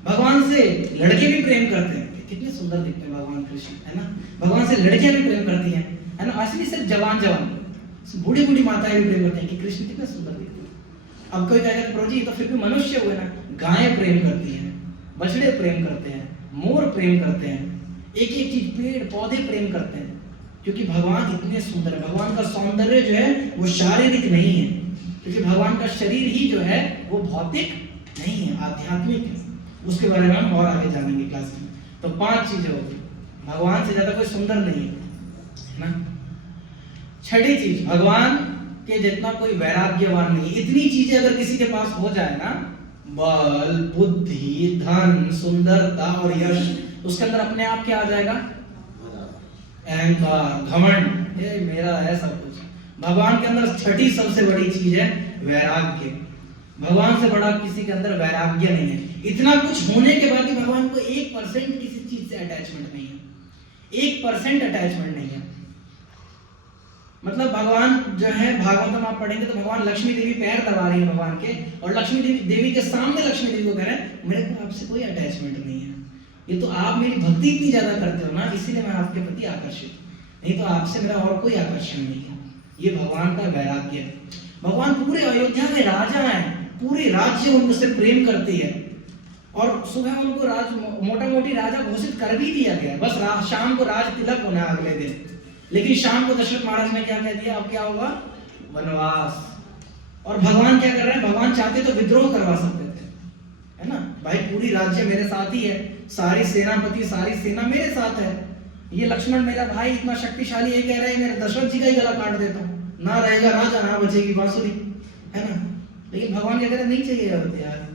भगवान से लड़के भी प्रेम करते हैं। कितने सुंदर दिखते हैं भगवान कृष्ण, है ना। भगवान से लड़कियां भी प्रेम करती हैं, है ना। असली सिर्फ जवान बूढ़ी बूढ़ी माताएं भी प्रेम करती हैं कि कृष्ण कितने सुंदर दिखते हैं। अब कोई कहेगा प्रभु जी तो फिर भी मनुष्य हुए ना। गायें प्रेम करती हैं, बछड़े प्रेम करते हैं, मोर प्रेम करते हैं, एक एक चीज पेड़ पौधे प्रेम करते हैं, क्योंकि भगवान इतने सुंदर है। भगवान का सौंदर्य जो है वो शारीरिक नहीं है, क्योंकि भगवान का शरीर ही जो है वो भौतिक नहीं है, आध्यात्मिक है। उसके बारे में हम और आगे जानेंगे क्लास में। तो 5 चीजें होगी, भगवान से ज्यादा कोई सुंदर नहीं है ना। छठी चीज, भगवान के जितना कोई वैराग्यवान नहीं है। इतनी चीजें अगर किसी के पास हो जाए ना, बल बुद्धि धन सुंदरता और यश, उसके अंदर अपने आप क्या आ जाएगा? अहंकार घमंड, ये मेरा है सब कुछ। भगवान के अंदर छठी सबसे बड़ी चीज है वैराग्य। भगवान से बड़ा किसी के अंदर वैराग्य नहीं है। इतना कुछ होने के बाद भी भगवान को 1% किसी चीज से अटैचमेंट नहीं है, 1% अटैचमेंट नहीं है। मतलब भगवान जो है, भागवतम आप पढ़ेंगे तो भगवान लक्ष्मी देवी पैर दबा रही है भगवान के, और लक्ष्मी देवी के सामने लक्ष्मी देवी को कह रहे हैं मेरे को आपसे कोई अटैचमेंट नहीं है, ये तो आप मेरी भक्ति इतनी ज्यादा करते हो ना, इसीलिए मैं आपके प्रति आकर्षित, नहीं तो आपसे मेरा और कोई आकर्षण नहीं है। ये भगवान का वैराग्य है। भगवान पूरे अयोध्या के राजा हैं, पूरे राज्य उनसे प्रेम करती है, और सुबह उनको मोटा मोटी राजा घोषित कर भी दिया गया, बस शाम को राज तिलक होना है अगले दिन। लेकिन शाम को दशरथ महाराज ने क्या कह दिया, अब क्या होगा? वनवास। और भगवान क्या कर रहे हैं? भगवान चाहते तो विद्रोह करवा सकते थे, है ना। भाई पूरी राज्य मेरे साथ ही है, सारी सेनापति सारी सेना मेरे साथ है, ये लक्ष्मण मेरा भाई इतना शक्तिशाली है, कह रहे हैं मेरे दशरथ जी का ही गला काट देता हूँ, ना रहेगा राजा ना बचेगी बांसुरी, है ना। लेकिन भगवान क्या कह रहे? नहीं चाहिए यार,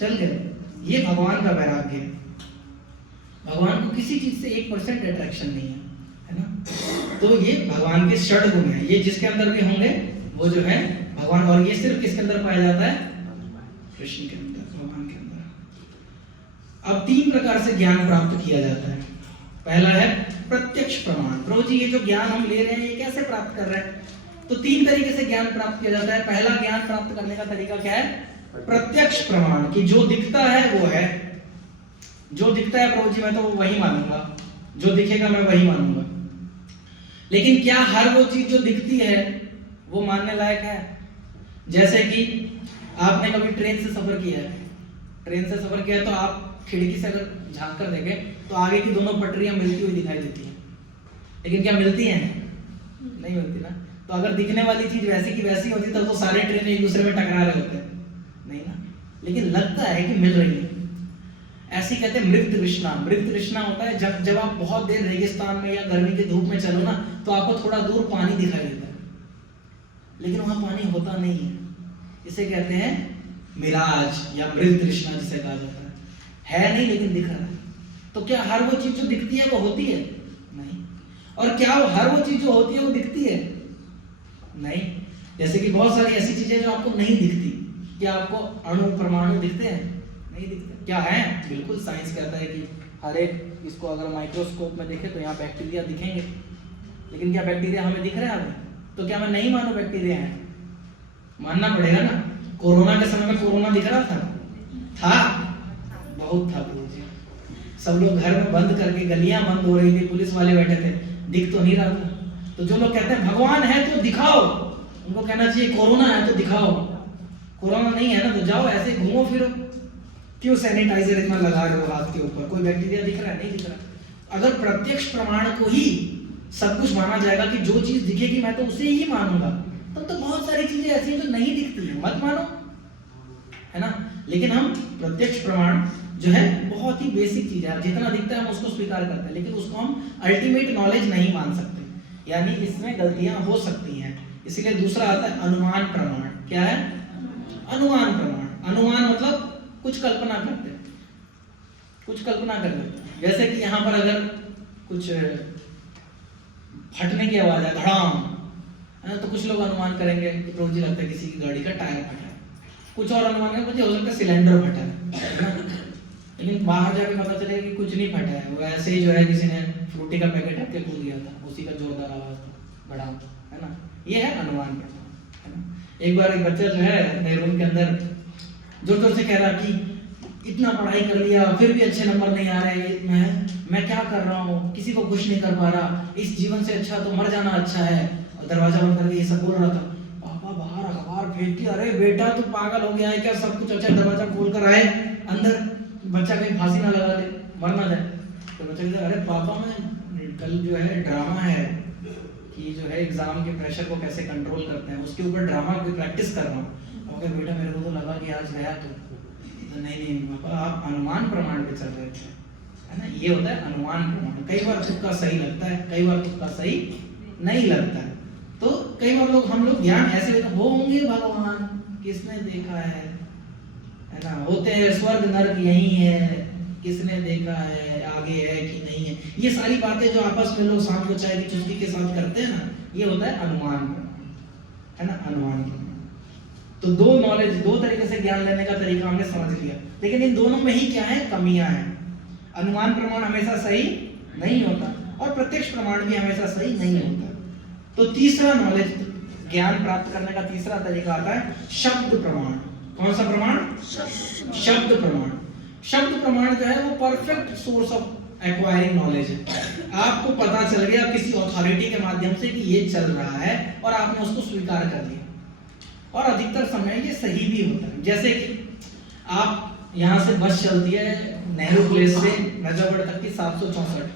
चल गए। ये भगवान का वैराग्य है। भगवान को किसी चीज से 1% अट्रैक्शन नहीं है ना। तो ये भगवान के षड गुण है, ये जिसके अंदर भी होंगे वो जो है भगवान। और ये सिर्फ किसके अंदर पाया जाता है? कृष्ण के अंदर, भगवान के अंदर। अब 3 प्रकार से ज्ञान प्राप्त किया जाता है। पहला है प्रत्यक्ष प्रमाण। प्रभु जी ये जो ज्ञान हम ले रहे हैं ये कैसे प्राप्त कर रहे हैं? तो 3 तरीके से ज्ञान प्राप्त किया जाता है। पहला ज्ञान प्राप्त करने का तरीका क्या है? प्रत्यक्ष प्रमाण, कि जो दिखता है वो है, जो दिखता है प्रभु जी मैं तो वही मानूंगा, जो दिखेगा मैं वही मानूंगा। लेकिन क्या हर वो चीज जो दिखती है वो मानने लायक है? जैसे कि आपने कभी ट्रेन से सफर किया है, ट्रेन से सफर किया है तो आप खिड़की से अगर झांक कर देखें तो आगे की दोनों पटरियां मिलती हुई दिखाई देती हैं, लेकिन क्या मिलती हैं? नहीं मिलती ना। तो अगर दिखने वाली चीज वैसी की वैसी होती तब तो सारे ट्रेन एक दूसरे में टकरा रहे होते, नहीं ना। लेकिन लगता है कि मिल रही है। ऐसे कहते हैं मृत तृष्णा। मृत तृष्णा होता है जब आप बहुत देर रेगिस्तान में या गर्मी की धूप में चलो ना तो आपको थोड़ा दूर पानी दिखाई देता है, लेकिन वहां पानी होता नहीं है। इसे कहते हैं मिराज या मृत तृष्णा जिसे कहा जाता है नहीं लेकिन दिख रहा है। तो क्या हर वो चीज जो दिखती है वो होती है? नहीं। और क्या हर वो चीज जो होती है वो दिखती है? नहीं। जैसे कि बहुत सारी ऐसी चीजें जो आपको नहीं दिखती। क्या आपको अणु परमाणु दिखते हैं? नहीं दिखते। क्या है? बिल्कुल साइंस कहता है कि हर एक इसको अगर माइक्रोस्कोप में देखें तो यहाँ बैक्टीरिया दिखेंगे, लेकिन क्या बैक्टीरिया हमें दिख रहे हैं अभी? तो क्या मैं नहीं मानूं बैक्टीरिया है? मानना पड़ेगा ना। कोरोना के समय में कोरोना दिख रहा था बहुत था। सब लोग घर में बंद करके, गलियां बंद हो रही थी, पुलिस वाले बैठे थे, दिख तो नहीं रहा था। तो जो लोग कहते हैं भगवान है तो दिखाओ, उनको कहना चाहिए कोरोना है तो दिखाओ। कोरोना नहीं है ना तो जाओ ऐसे घूमो फिरो, क्यों सैनिटाइजर इतना लगा रहे हो हाथ के ऊपर? कोई बैक्टीरिया दिख रहा है? नहीं दिख रहा। अगर प्रत्यक्ष प्रमाण को ही सब कुछ माना जाएगा कि जो चीज दिखेगी मैं तो उसे ही मानूंगा, तब तो बहुत सारी चीजें ऐसी हैं जो नहीं दिखती है, मत मानो, है ना। लेकिन हम प्रत्यक्ष प्रमाण जो है बहुत ही बेसिक चीज है, जितना दिखता है हम उसको स्वीकार करते हैं, लेकिन उसको हम अल्टीमेट नॉलेज नहीं मान सकते, यानी इसमें गलतियां हो सकती हैं। इसीलिए दूसरा आता है अनुमान प्रमाण। क्या है? अनुमान प्रमाण। अनुमान मतलब कुछ कल्पना करते हैं, कुछ कल्पना कर लेते हैं। जैसे कि यहाँ पर अगर कुछ फटने की आवाज है, धड़ाम है ना, तो कुछ लोग अनुमान करेंगे कि प्रभु जी लगता है किसी की गाड़ी का टायर फटा है, कुछ और अनुमान करेंगे मुझे हो सकता है सिलेंडर फटा है ना? लेकिन बाहर जाके पता चलेगा कि कुछ नहीं फटा है, वो ऐसे ही जो है किसी ने फ्रूटी का पैकेट रख के कूद दिया था, उसी का जोरदार आवाज था, धड़ाम, है ना? ये है अनुमान प्रमाण, है ना? एक बार एक बच्चा जो है अपने रूम के अंदर जोर जोर से कह रहा कि इतना पढ़ाई कर लिया फिर भी अच्छे नंबर नहीं आ रहे, मैं क्या कर रहा हूँ, किसी को खुश नहीं कर पा रहा, इस जीवन से अच्छा तो मर जाना अच्छा है। और दरवाजा बंद करके ये सब बोल रहा था। पापा बाहर अखबार फेंक के, अरे बेटा तू पागल हो गया है क्या, सब कुछ अच्छा, दरवाजा खोल कर आए अंदर, बच्चा कहीं फांसी ना लगा ले, मर ना जाए। तो बच्चा कहता अरे पापा मैं कल जो है ड्रामा है कि जो है एग्जाम के प्रेशर को कैसे कंट्रोल करते हैं, उसके ऊपर ड्रामा की प्रैक्टिस कर रहा हूँ। ओके बेटा मेरे को तो लगा कि आज गया तो नहीं पापा आप अनुमान प्रमाण पे चल रहे थे, है ना? ये होता है अनुमान प्रमाण। कई बार तुक्का सही लगता है, कई बार तुक्का सही नहीं लगता है। तो कई बार हम लोग ज्ञान ऐसे लेते होंगे भगवान किसने देखा है ना? होते हैं स्वर्ग नरक यही है, किसने देखा है, आगे है कि नहीं है, ये सारी बातें जो आपस में लोग शाम को चाय की चुस्की के साथ करते हैं ना, ये होता है अनुमान प्रमाण, है ना? अनुमान प्रमाण। तो दो तरीके से ज्ञान लेने का तरीका हमने समझ लिया, लेकिन इन दोनों में ही क्या है, कमियां हैं। अनुमान प्रमाण हमेशा सही नहीं होता और प्रत्यक्ष प्रमाण भी हमेशा सही नहीं होता। तो तीसरा नॉलेज, ज्ञान प्राप्त करने का तीसरा तरीका आता है शब्द प्रमाण। कौन सा प्रमाण? शब्द प्रमाण। शब्द प्रमाण जो है वो perfect source of acquiring knowledge है। आपको पता चल गया किसी अथॉरिटी के माध्यम से कि ये चल रहा है और आपने उसको स्वीकार कर लिया, और अधिकतर समय ये सही भी होता है। जैसे कि आप यहाँ से बस चलती है नेहरू प्लेस से नजरगढ़ तक की 764,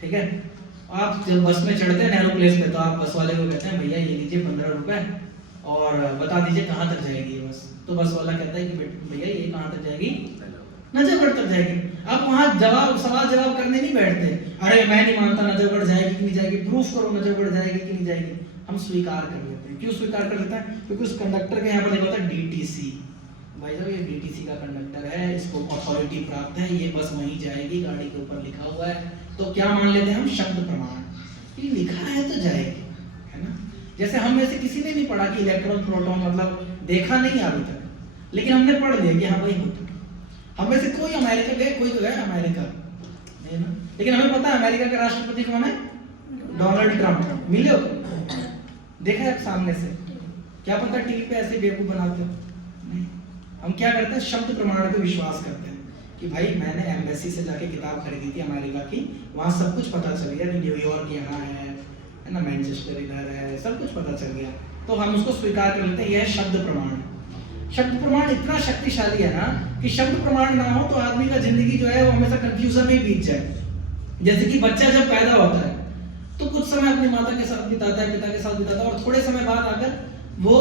ठीक है? आप जब बस में चढ़ते हैं नेहरू प्लेस पे, तो आप बस वाले को कहते हैं भैया ये लीजिए 15 रुपए और बता दीजिए कहाँ तक जाएगी ये बस। तो बस वाला कहता है कि भैया ये कहाँ तक जाएगी? नजरगढ़ तक जाएगी। आप वहाँ सवाल जवाब करने नहीं बैठते, अरे मैं नहीं मानता नजरगढ़ जाएगी कि नहीं जाएगी, प्रूफ करो नजरगढ़ जाएगी कि नहीं जाएगी। हम स्वीकार कर लेते हैं। क्यों स्वीकार कर लेते हैं? क्योंकि उस कंडक्टर के यहाँ पर लिखा होता है डीटीसी, भाई साहब ये डीटीसी का कंडक्टर है, इसको अथॉरिटी प्राप्त है, ये बस वहीं जाएगी, गाड़ी के ऊपर लिखा हुआ है। तो क्या मान लेते हैं हम? शब्द प्रमाण, ये लिखा है तो जाएगी, है ना? जैसे हम में से किसी ने नहीं पढ़ा कि इलेक्ट्रॉन प्रोटॉन मतलब देखा नहीं अभी तक, लेकिन हमने पढ़ लिया कि हाँ भाई होता। हम में से कोई अमेरिका गए, कोई तो गया अमेरिका नहीं ना, लेकिन हमें पता है अमेरिका के राष्ट्रपति कौन है? Donald Trump. मिले हो? देखा है सामने से? क्या पता टीवी पे ऐसे बेवकूफ बनाते हो? नहीं। हम क्या करते हैं? शब्द प्रमाण पे विश्वास करते हैं कि भाई मैंने एम्बेसी से जाके किताब खरीदी थी अमेरिका की, वहाँ सब कुछ पता चल गया कि न्यूयॉर्क यहाँ है ना, मैनचेस्टर इधर है, सब कुछ पता चल गया, तो हम उसको स्वीकार कर लेते हैं। यह है शब्द प्रमाण। शब्द प्रमाण इतना शक्तिशाली है ना कि शब्द प्रमाण ना हो तो आदमी का जिंदगी जो है वो हमेशा कंफ्यूजन में बीत जाए। जैसे कि बच्चा जब पैदा होता है तो कुछ समय अपनी माता के साथ बिताता है, पिता के साथ बिताता है, और थोड़े समय बाद आकर वो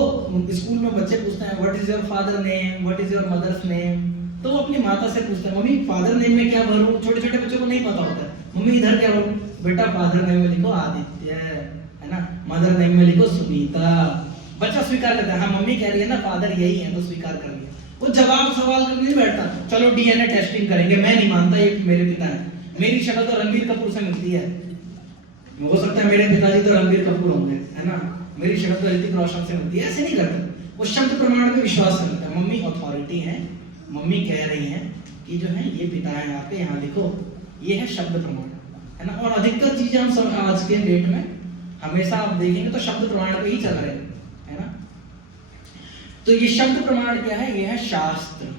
स्कूल में बच्चे पूछते हैं what is your father name, what is your mother's name, तो वो अपनी माता से पूछते हैं मम्मी फादर नेम में क्या भरूं। छोटे छोटे बच्चों को नहीं पता होता है, मम्मी इधर क्या भरूं? बेटा फादर नेम में लिखो आदित्य, है ना, मदर नेम में लिखो सुनीता। बच्चा स्वीकार करता है, हाँ मम्मी कह रही है ना फादर यही है, तो स्वीकार कर लिया। वो जवाब सवाल करने नहीं बैठता, चलो डीएनए टेस्टिंग करेंगे, मैं नहीं मानता ये मेरे पिता है, मेरी शक्ल तो रणबीर कपूर से मिलती है, हो सकता है मेरे पिताजी तो रणबीर कपूर होंगे, है ना, मेरी शक्ल तो ऋतिक रोशन से मिलती है। ऐसे नहीं करते, वो शब्द प्रमाण पे विश्वास करता है। मम्मी अथॉरिटी है, मम्मी कह रही हैं कि जो है ये पिता है, यहाँ पे यहाँ लिखो, ये है शब्द प्रमाण, है ना। और अधिकतर चीजें हम सब आज के डेट में हमेशा आप देखेंगे तो शब्द प्रमाण पे ही चल रहे हैं, है ना। तो ये शब्द प्रमाण क्या है? ये है शास्त्र।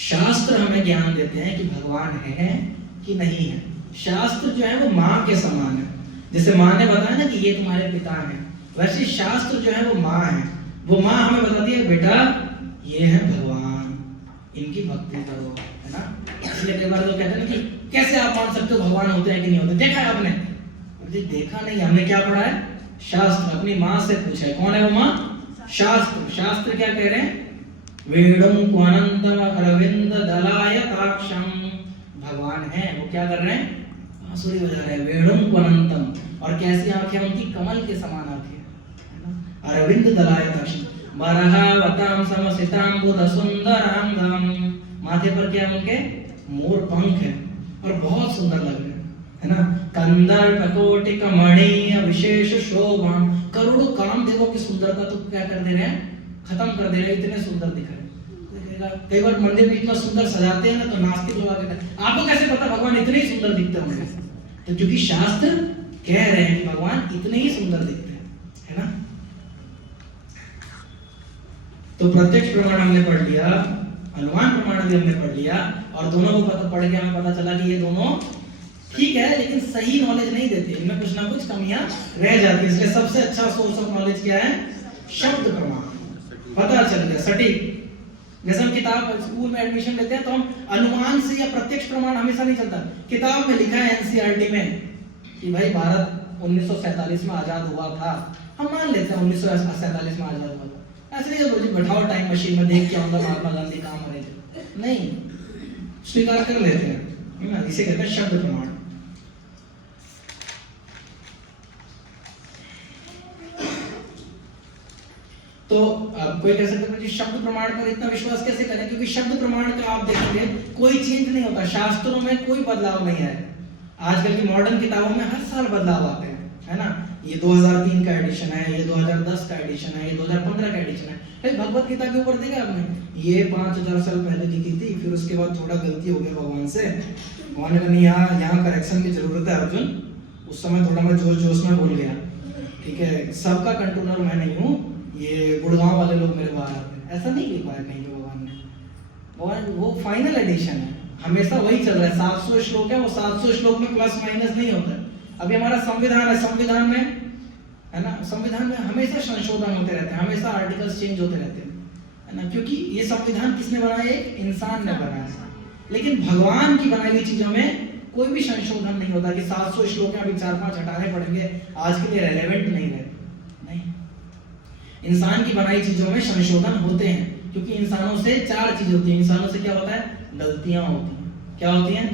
शास्त्र हमें ज्ञान देते हैं कि भगवान है कि नहीं है। शास्त्र जो है वो माँ के समान है। जैसे माँ ने बताया ना कि ये तुम्हारे पिता हैं, वैसे शास्त्र जो है वो माँ है। वो माँ हमें बताती है बेटा ये है भगवान, इनकी भक्ति करो, है ना। इसलिए कई बार लोग कहते हैं ना कि कैसे आप मान सकते हो भगवान होते हैं कि नहीं होते? देखा है आपने? देखा नहीं, हमने क्या पढ़ा है? शास्त्र। अपनी माँ से पूछा है, कौन है वो माँ? शास्त्र। शास्त्र क्या कह रहे हैं? वेदम क्वानंतम अरविंद दलायताक्षम, भगवान है। वो क्या कर रहे हैं? बांसुरी बजा रहे हैं, वेदम क्वानंतम। और कैसी आंखें उनकी? कमल के समान आंखें, है ना। अरविंद दलायताक्षम, बरहावताम समसिताम बुध सुंदरांगम माथे पर क्या है उनके? मोर पंख है और बहुत सुंदर लग रहे हैं, है ना। कंदर्प कोटि कमणीय विशेष शोभा, करोड़ों कामदेवों की सुंदरता तो क्या कर दे रहे हैं? खत्म कर दे रहे हैं, इतने सुंदर दिख रहे हैं। कई बार मंदिर में इतना सुंदर सजाते हैं ना तो नास्तिक लोग आके कहते हैं आपको कैसे पता भगवान इतने ही सुंदर दिखते होंगे? तो क्योंकि शास्त्र कह रहे हैं कि भगवान इतने ही सुंदर दिखते हैं, है ना। तो प्रत्यक्ष प्रमाण हमने पढ़ लिया, अनुमान प्रमाण भी हमने पढ़ लिया, और दोनों को पढ़ के हमें पता चला कि ये दोनों ठीक है लेकिन सही नॉलेज नहीं देते, इनमें कुछ ना कुछ कमियां रह जाती है। इसलिए सबसे अच्छा सोर्स ऑफ नॉलेज क्या है? शब्द प्रमाण। पता चल गया सटीक। जैसे हम किताब स्कूल में एडमिशन लेते हैं तो हम अनुमान से या प्रत्यक्ष प्रमाण हमेशा नहीं चलता। किताब में लिखा है एनसीईआरटी में कि भाई भारत 1947 में आजाद हुआ था, हम मान लेते हैं 1947 में आजाद हुआ था। ऐसे नहीं रोज बैठाओ टाइम मशीन में देख के आऊंगा महात्मा गांधी कहां मरे थे, नहीं, स्वीकार कर लेते हैं, है ना। इसे कहते हैं शब्द प्रमाण। तो कोई कह सकता है शब्द प्रमाण पर इतना विश्वास कैसे करें? क्योंकि शब्द प्रमाण का आप देखेंगे कोई चेंज नहीं होता, शास्त्रों में कोई बदलाव नहीं है। आजकल की मॉडर्न किताबों में हर साल बदलाव आते हैं, है ना। ये 2003 का एडिशन है, ये 2010 का एडिशन है, ये 2015 का एडिशन है। भाई भगवत गीता के ऊपर देखा आपने, ये 5000 साल पहले लिखी थी, फिर उसके बाद थोड़ा गलती हो गया भगवान से, भगवान ने कहा यहाँ करेक्शन की जरूरत है अर्जुन, उस समय थोड़ा मैं जोश में बोल गया, ठीक है, सबका कंट्रोलर मैं नहीं हूँ, ये गुड़गांव वाले लोग मेरे बाहर आते हैं। ऐसा नहीं लिखा है कहीं पे भगवान ने। भगवान वो फाइनल एडिशन है, हमेशा वही चल रहा है। 700 श्लोक है, वो 700 श्लोक में प्लस माइनस नहीं होता है। अभी हमारा संविधान है, संविधान में है ना, संविधान में हमेशा संशोधन होते रहते हैं, हमेशा आर्टिकल्स चेंज होते रहते हैं, है ना। क्योंकि ये संविधान किसने बनाया? एक इंसान ने बनाया। लेकिन भगवान की बनाई हुई चीजों में कोई भी संशोधन नहीं होता कि 700 श्लोक हैं, अभी 4-5 हटाने पड़ेंगे, आज के लिए रेलेवेंट नहीं रहे। इंसान की बनाई चीजों में संशोधन होते हैं, क्योंकि इंसानों से 4 चीज होती है। इंसानों से क्या होता है? गलतियां होती हैं। क्या होती हैं?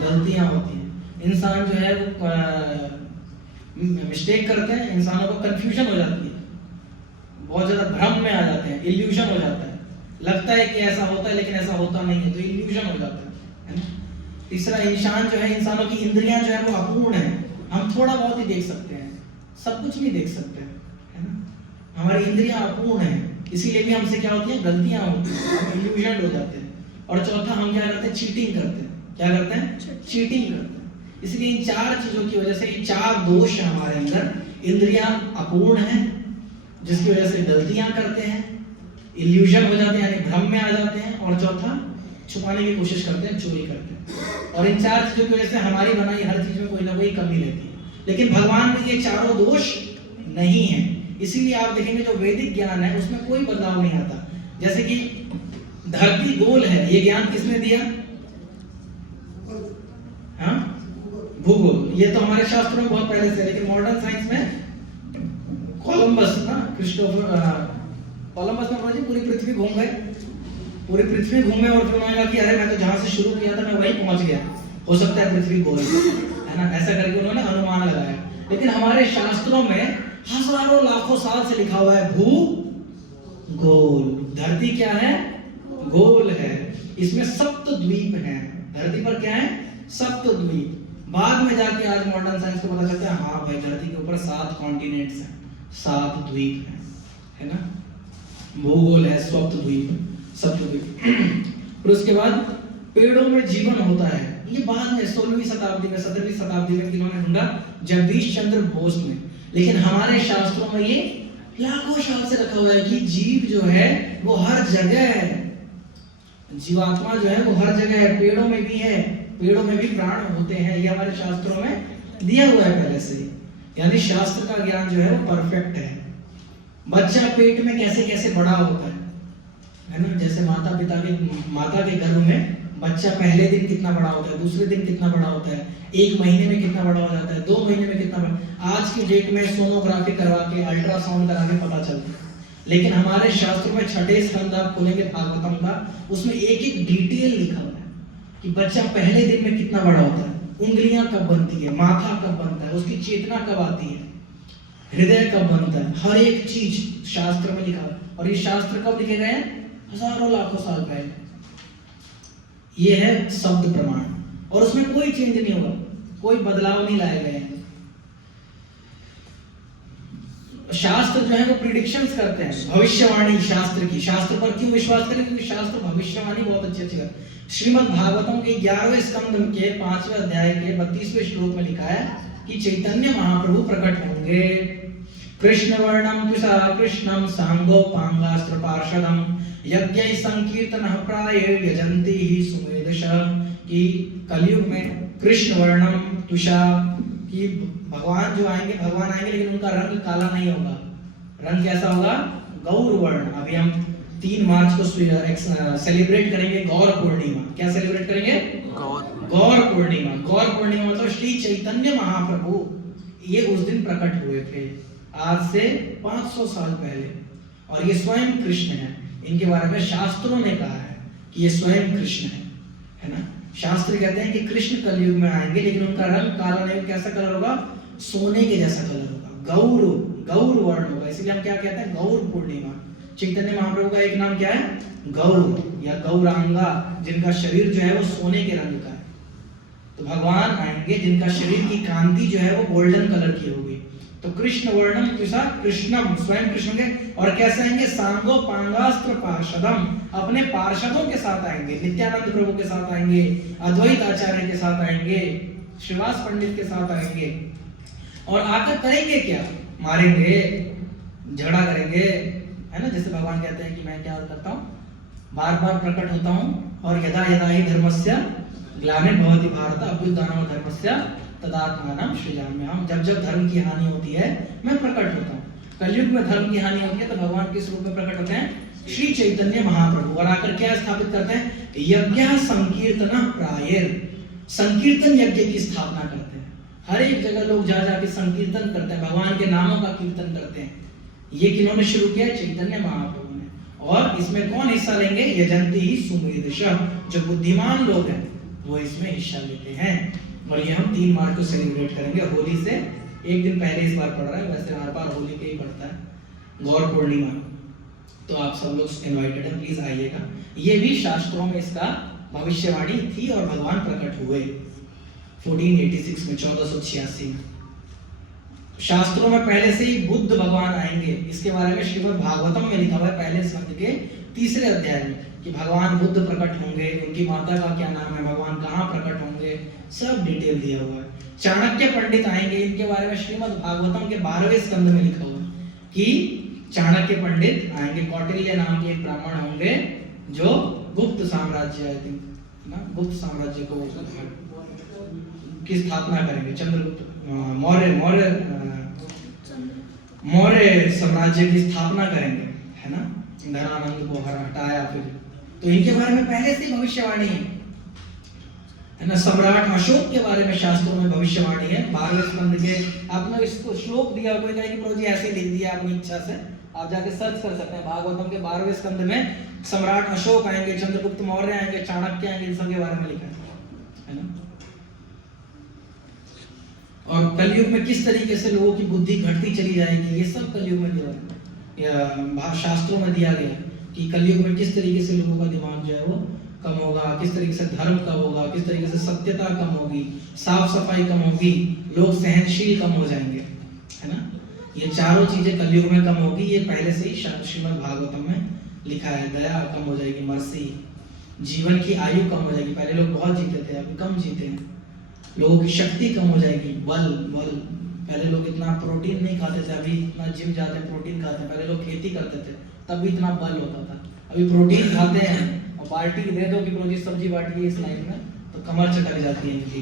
गलतियां होती हैं। इंसान जो है वो मिस्टेक करते हैं, इंसानों को कंफ्यूजन हो जाती है, बहुत ज्यादा भ्रम में आ जाते हैं, इल्यूजन हो जाता है, लगता है कि ऐसा होता है लेकिन ऐसा होता नहीं है, तो इल्यूजन हो जाता है ना। तीसरा, इंसान जो है, इंसानों की इंद्रियां जो है वो अपूर्ण है, हम थोड़ा बहुत ही देख सकते हैं, सब कुछ नहीं देख सकते, है ना। हमारी इंद्रियां अपूर्ण है, इसीलिए भी हमसे क्या होती है? गलतियां होती हैं, हम इल्यूजन हो जाते हैं। और चौथा, हम क्या करते हैं? चीटिंग करते हैं। क्या करते हैं? चीटिंग करते हैं। इसलिए इन 4 चीजों की वजह से, ये 4 दोष है हमारे अंदर। इंद्रियां अपूर्ण है, जिसकी वजह से गलतियां करते हैं, इल्यूजन हो जाते हैं यानी भ्रम में आ जाते हैं, और चौथा, छुपाने की कोशिश करते हैं, चोरी करते हैं। और इन 4 चीजों की वजह से हमारी बनाई हर चीज में कोई ना कोई कमी रहती है। लेकिन भगवान में ये चारों दोष नहीं है, इसीलिए आप देखेंगे जो वैदिक ज्ञान है उसमें कोई बदलाव नहीं आता। जैसे कि धरती गोल है, ये ज्ञान किसने दिया? हाँ, भूगोल। ये तो हमारे शास्त्रों में बहुत पहले से, लेकिन मॉडर्न साइंस में कोलंबस ना, क्रिस्टोफर कोलंबस ने बोला पूरी पृथ्वी घूम गए, पूरी पृथ्वी घूमे, और फिर उन्होंने कहा कि अरे मैं तो जहां से शुरू किया था मैं वहीं पहुंच गया, हो सकता है पृथ्वी गोल है ना। ऐसा करके उन्होंने अनुमान लगाया। लेकिन हमारे शास्त्रों में हजारों लाखों साल से लिखा हुआ है भू गोल। धरती क्या है? गोल है। इसमें सप्तद्वीप है। धरती पर क्या है? सप्तद्वीप। बाद में जाके आज मॉडर्न साइंस को पता चलता है हाँ भाई धरती के ऊपर 7 कॉन्टिनेंट्स हैं, 7 द्वीप हैं, है ना। भूगोल है, सप्तद्वीप। फिर उसके बाद पेड़ों में जीवन होता है। ये बाद में 16वीं शताब्दी में, 17वीं शताब्दी में किन्होंने ढूंढा? जगदीश चंद्र बोस ने। लेकिन हमारे शास्त्रों में ये लाखों साल से रखा हुआ है कि जीव जो है वो हर जगह है, जीवात्मा जो है वो हर जगह है, पेड़ों में भी है, पेड़ों में भी प्राण होते हैं। ये हमारे शास्त्रों में दिया हुआ है पहले से। यानी शास्त्र का ज्ञान जो है वो परफेक्ट है। बच्चा पेट में कैसे कैसे बड़ा होता है ना। जैसे माता के गर्भ में बच्चा पहले दिन कितना बड़ा होता है, दूसरे दिन कितना बड़ा होता है, 1 महीने में कितना बड़ा हो जाता है, 2 महीने में कितना बड़ा। आज की डेट में सोनोग्राफी करवा के, अल्ट्रासाउंड करा के पता चलता है। लेकिन हमारे शास्त्रों में 6ठे स्कंद आप खोलेंगे भागवतम का, उसमें एक डिटेल लिखा हुआ है कि बच्चा पहले दिन में कितना बड़ा होता है, उंगलियां कब बनती है, माथा कब बनता है, उसकी चेतना कब आती है, हृदय कब बनता है, हर एक चीज शास्त्र में लिखा है। और ये शास्त्र कब लिखे गए हैं? हजारों लाखों साल पहले। ये है शब्द प्रमाण, और उसमें कोई चेंज नहीं होगा, कोई बदलाव नहीं लाए गए हैं। शास्त्र जो है वो प्रिडिक्शंस करते हैं, भविष्यवाणी शास्त्र की। शास्त्र पर क्यों विश्वास करें? क्योंकि शास्त्र भविष्यवाणी बहुत अच्छी अच्छी करते हैं। श्रीमद् भागवतम के 11वें स्कंद के 5वें अध्याय के 32वें श्लोक में लिखा है कि चैतन्य महाप्रभु प्रकट होंगे। कृष्ण वर्णम तुषा कृष्णम सांगो पांगास्त्र पार्षदम यज्ञ संकीर्तन प्राय यजंती ही सुमेधश। कि कलयुग में कृष्ण वर्णम तुषा, कि भगवान जो आएंगे, भगवान आएंगे लेकिन उनका रंग काला नहीं होगा। रंग कैसा होगा? गौर वर्ण। अभी हम 3 मार्च को सेलिब्रेट करेंगे गौर पूर्णिमा। क्या सेलिब्रेट करेंगे? गौर पूर्णिमा। गौर पूर्णिमा मतलब श्री चैतन्य महाप्रभु ये उस दिन प्रकट हुए थे, आज से 500 साल पहले, और ये स्वयं कृष्ण है। इनके बारे में शास्त्रों ने कहा है कि ये स्वयं कृष्ण है ना। शास्त्र कहते हैं कि कृष्ण कलयुग में आएंगे लेकिन उनका रंग काला नहीं, कैसा कलर होगा? सोने के जैसा कलर होगा, गौर वर्ण होगा। इसलिए हम क्या कहते हैं? गौर पूर्णिमा। चैतन्य महाप्रभु का एक नाम क्या है? गौर या गौरांगा, जिनका शरीर जो है वो सोने के रंग का है। तो भगवान आएंगे जिनका शरीर की कांति जो है वो गोल्डन कलर की होगी। तो कृष्ण वर्णम तुषा कृष्णम, स्वयं कृष्ण के। और कैसे आएंगे? सांगो पांगास्त्र पार्षदम, अपने पार्षदों के साथ आएंगे। नित्यानंद प्रभु के साथ आएंगे, अद्वैत आचार्य के साथ आएंगे, श्रीवास पंडित के साथ आएंगे। और आकर करेंगे क्या? मारेंगे, झगड़ा करेंगे, है ना। जैसे भगवान कहते हैं कि मैं क्या करता हूँ? बार बार प्रकट होता हूँ, और यदा यदा ही धर्मस्य ग्लानिर्भवति भारत अभ्युत्थानं धर्मस्य तदात्मानं सृजाम्यहम्। जब जब धर्म की हानि होती है मैं प्रकट होता हूँ। कलयुग में धर्म की हानि होती है तो भगवान किस रूप में प्रकट होते हैं? श्री चैतन्य महाप्रभु। और आकर क्या स्थापित करते हैं? यज्ञ संकीर्तन प्रायेर, संकीर्तन यज्ञ की स्थापना करते हैं। हर एक जगह लोग जा जाके संकीर्तन करते हैं, भगवान के नामों का कीर्तन करते हैं। ये किन्होंने शुरू किया? चैतन्य महाप्रभु ने। और इसमें कौन हिस्सा लेंगे? यजंती ही सुमेधश, जो बुद्धिमान लोग हैं वो इसमें हिस्सा लेते हैं। और ये हम 3 मार्च को सेलिब्रेट करेंगे, होली से एक दिन पहले इस बार पड़ रहा है। वैसे हर बार होली के ही पड़ता है, गौर पूर्णिमा। तो आप सब लोग इनवाइटेड हैं, प्लीज आइएगा। ये भी शास्त्रों में इसका भविष्यवाणी थी और भगवान प्रकट हुए 1486 में, 1486 में। शास्त्रों में पहले से ही बुद्ध भगवान आएंगे, इसके बारे में श्रीमद् भागवतम में लिखा हुआ है पहले स्कंद के 3रे अध्याय में कि भगवान बुद्ध प्रकट होंगे, उनकी माता का क्या नाम है, भगवान कहाँ प्रकट होंगे, सब डिटेल दिया हुआ है। चाणक्य पंडित आएंगे, इनके बारे में श्रीमद् भागवतम के 12वें स्कंद में लिखा हुआ है कि चाणक्य पंडित आएंगे। कौटिल्य नाम के एक ब्राह्मण होंगे जो गुप्त साम्राज्य, आई थिंक ना, गुप्त साम्राज्य को की स्थापना करेंगे। चंद्रगुप्त मौर्य साम्राज्य की स्थापना करेंगे, है ना। धनानंद को हटाया फिर। तो इनके बारे में पहले से भविष्यवाणी है ना। सम्राट अशोक के बारे में शास्त्रों में भविष्यवाणी है 12वें स्कंद के। आपने इसको श्लोक दिया, कोई कहे कि प्रभु जी ऐसे लिख दिया अपनी इच्छा से, आप जाके सर्च कर सकते हैं। भागवतम के 12वें स्कंद में सम्राट अशोक आएंगे, चंद्रगुप्त मौर्य आएंगे, चाणक्य आएंगे, इन सब के बारे में लिखा है ना। और कलयुग में किस तरीके से लोगों की बुद्धि घटती चली जाएगी, ये सब कलयुग में दिया या शास्त्रों में दिया गया कि कलयुग में किस तरीके से लोगों का दिमाग जो है वो कम होगा, किस तरीके से धर्म कम होगा, किस तरीके से सत्यता कम होगी, साफ सफाई कम होगी, लोग सहनशील कम हो जाएंगे, है ना। ये चारों चीजें कलयुग में कम होगी। ये पहले से ही श्रीमद् भागवतम में लिखा है। दया कम हो जाएगी, मर्सी, जीवन की आयु कम हो जाएगी। पहले लोग बहुत जीते थे, अभी कम जीते हैं। लोगों की शक्ति कम हो जाएगी, बल। पहले लोग इतना प्रोटीन नहीं खाते थे, अभी इतना जिम जाते हैं, प्रोटीन खाते हैं। पहले लोग खेती करते थे, तब भी इतना बल होता था। अभी प्रोटीन खाते हैं और पार्टी दे दो कि प्रोजी सब्जी बांटिए इस लाइन में, तो कमर चटक जाती है इनकी,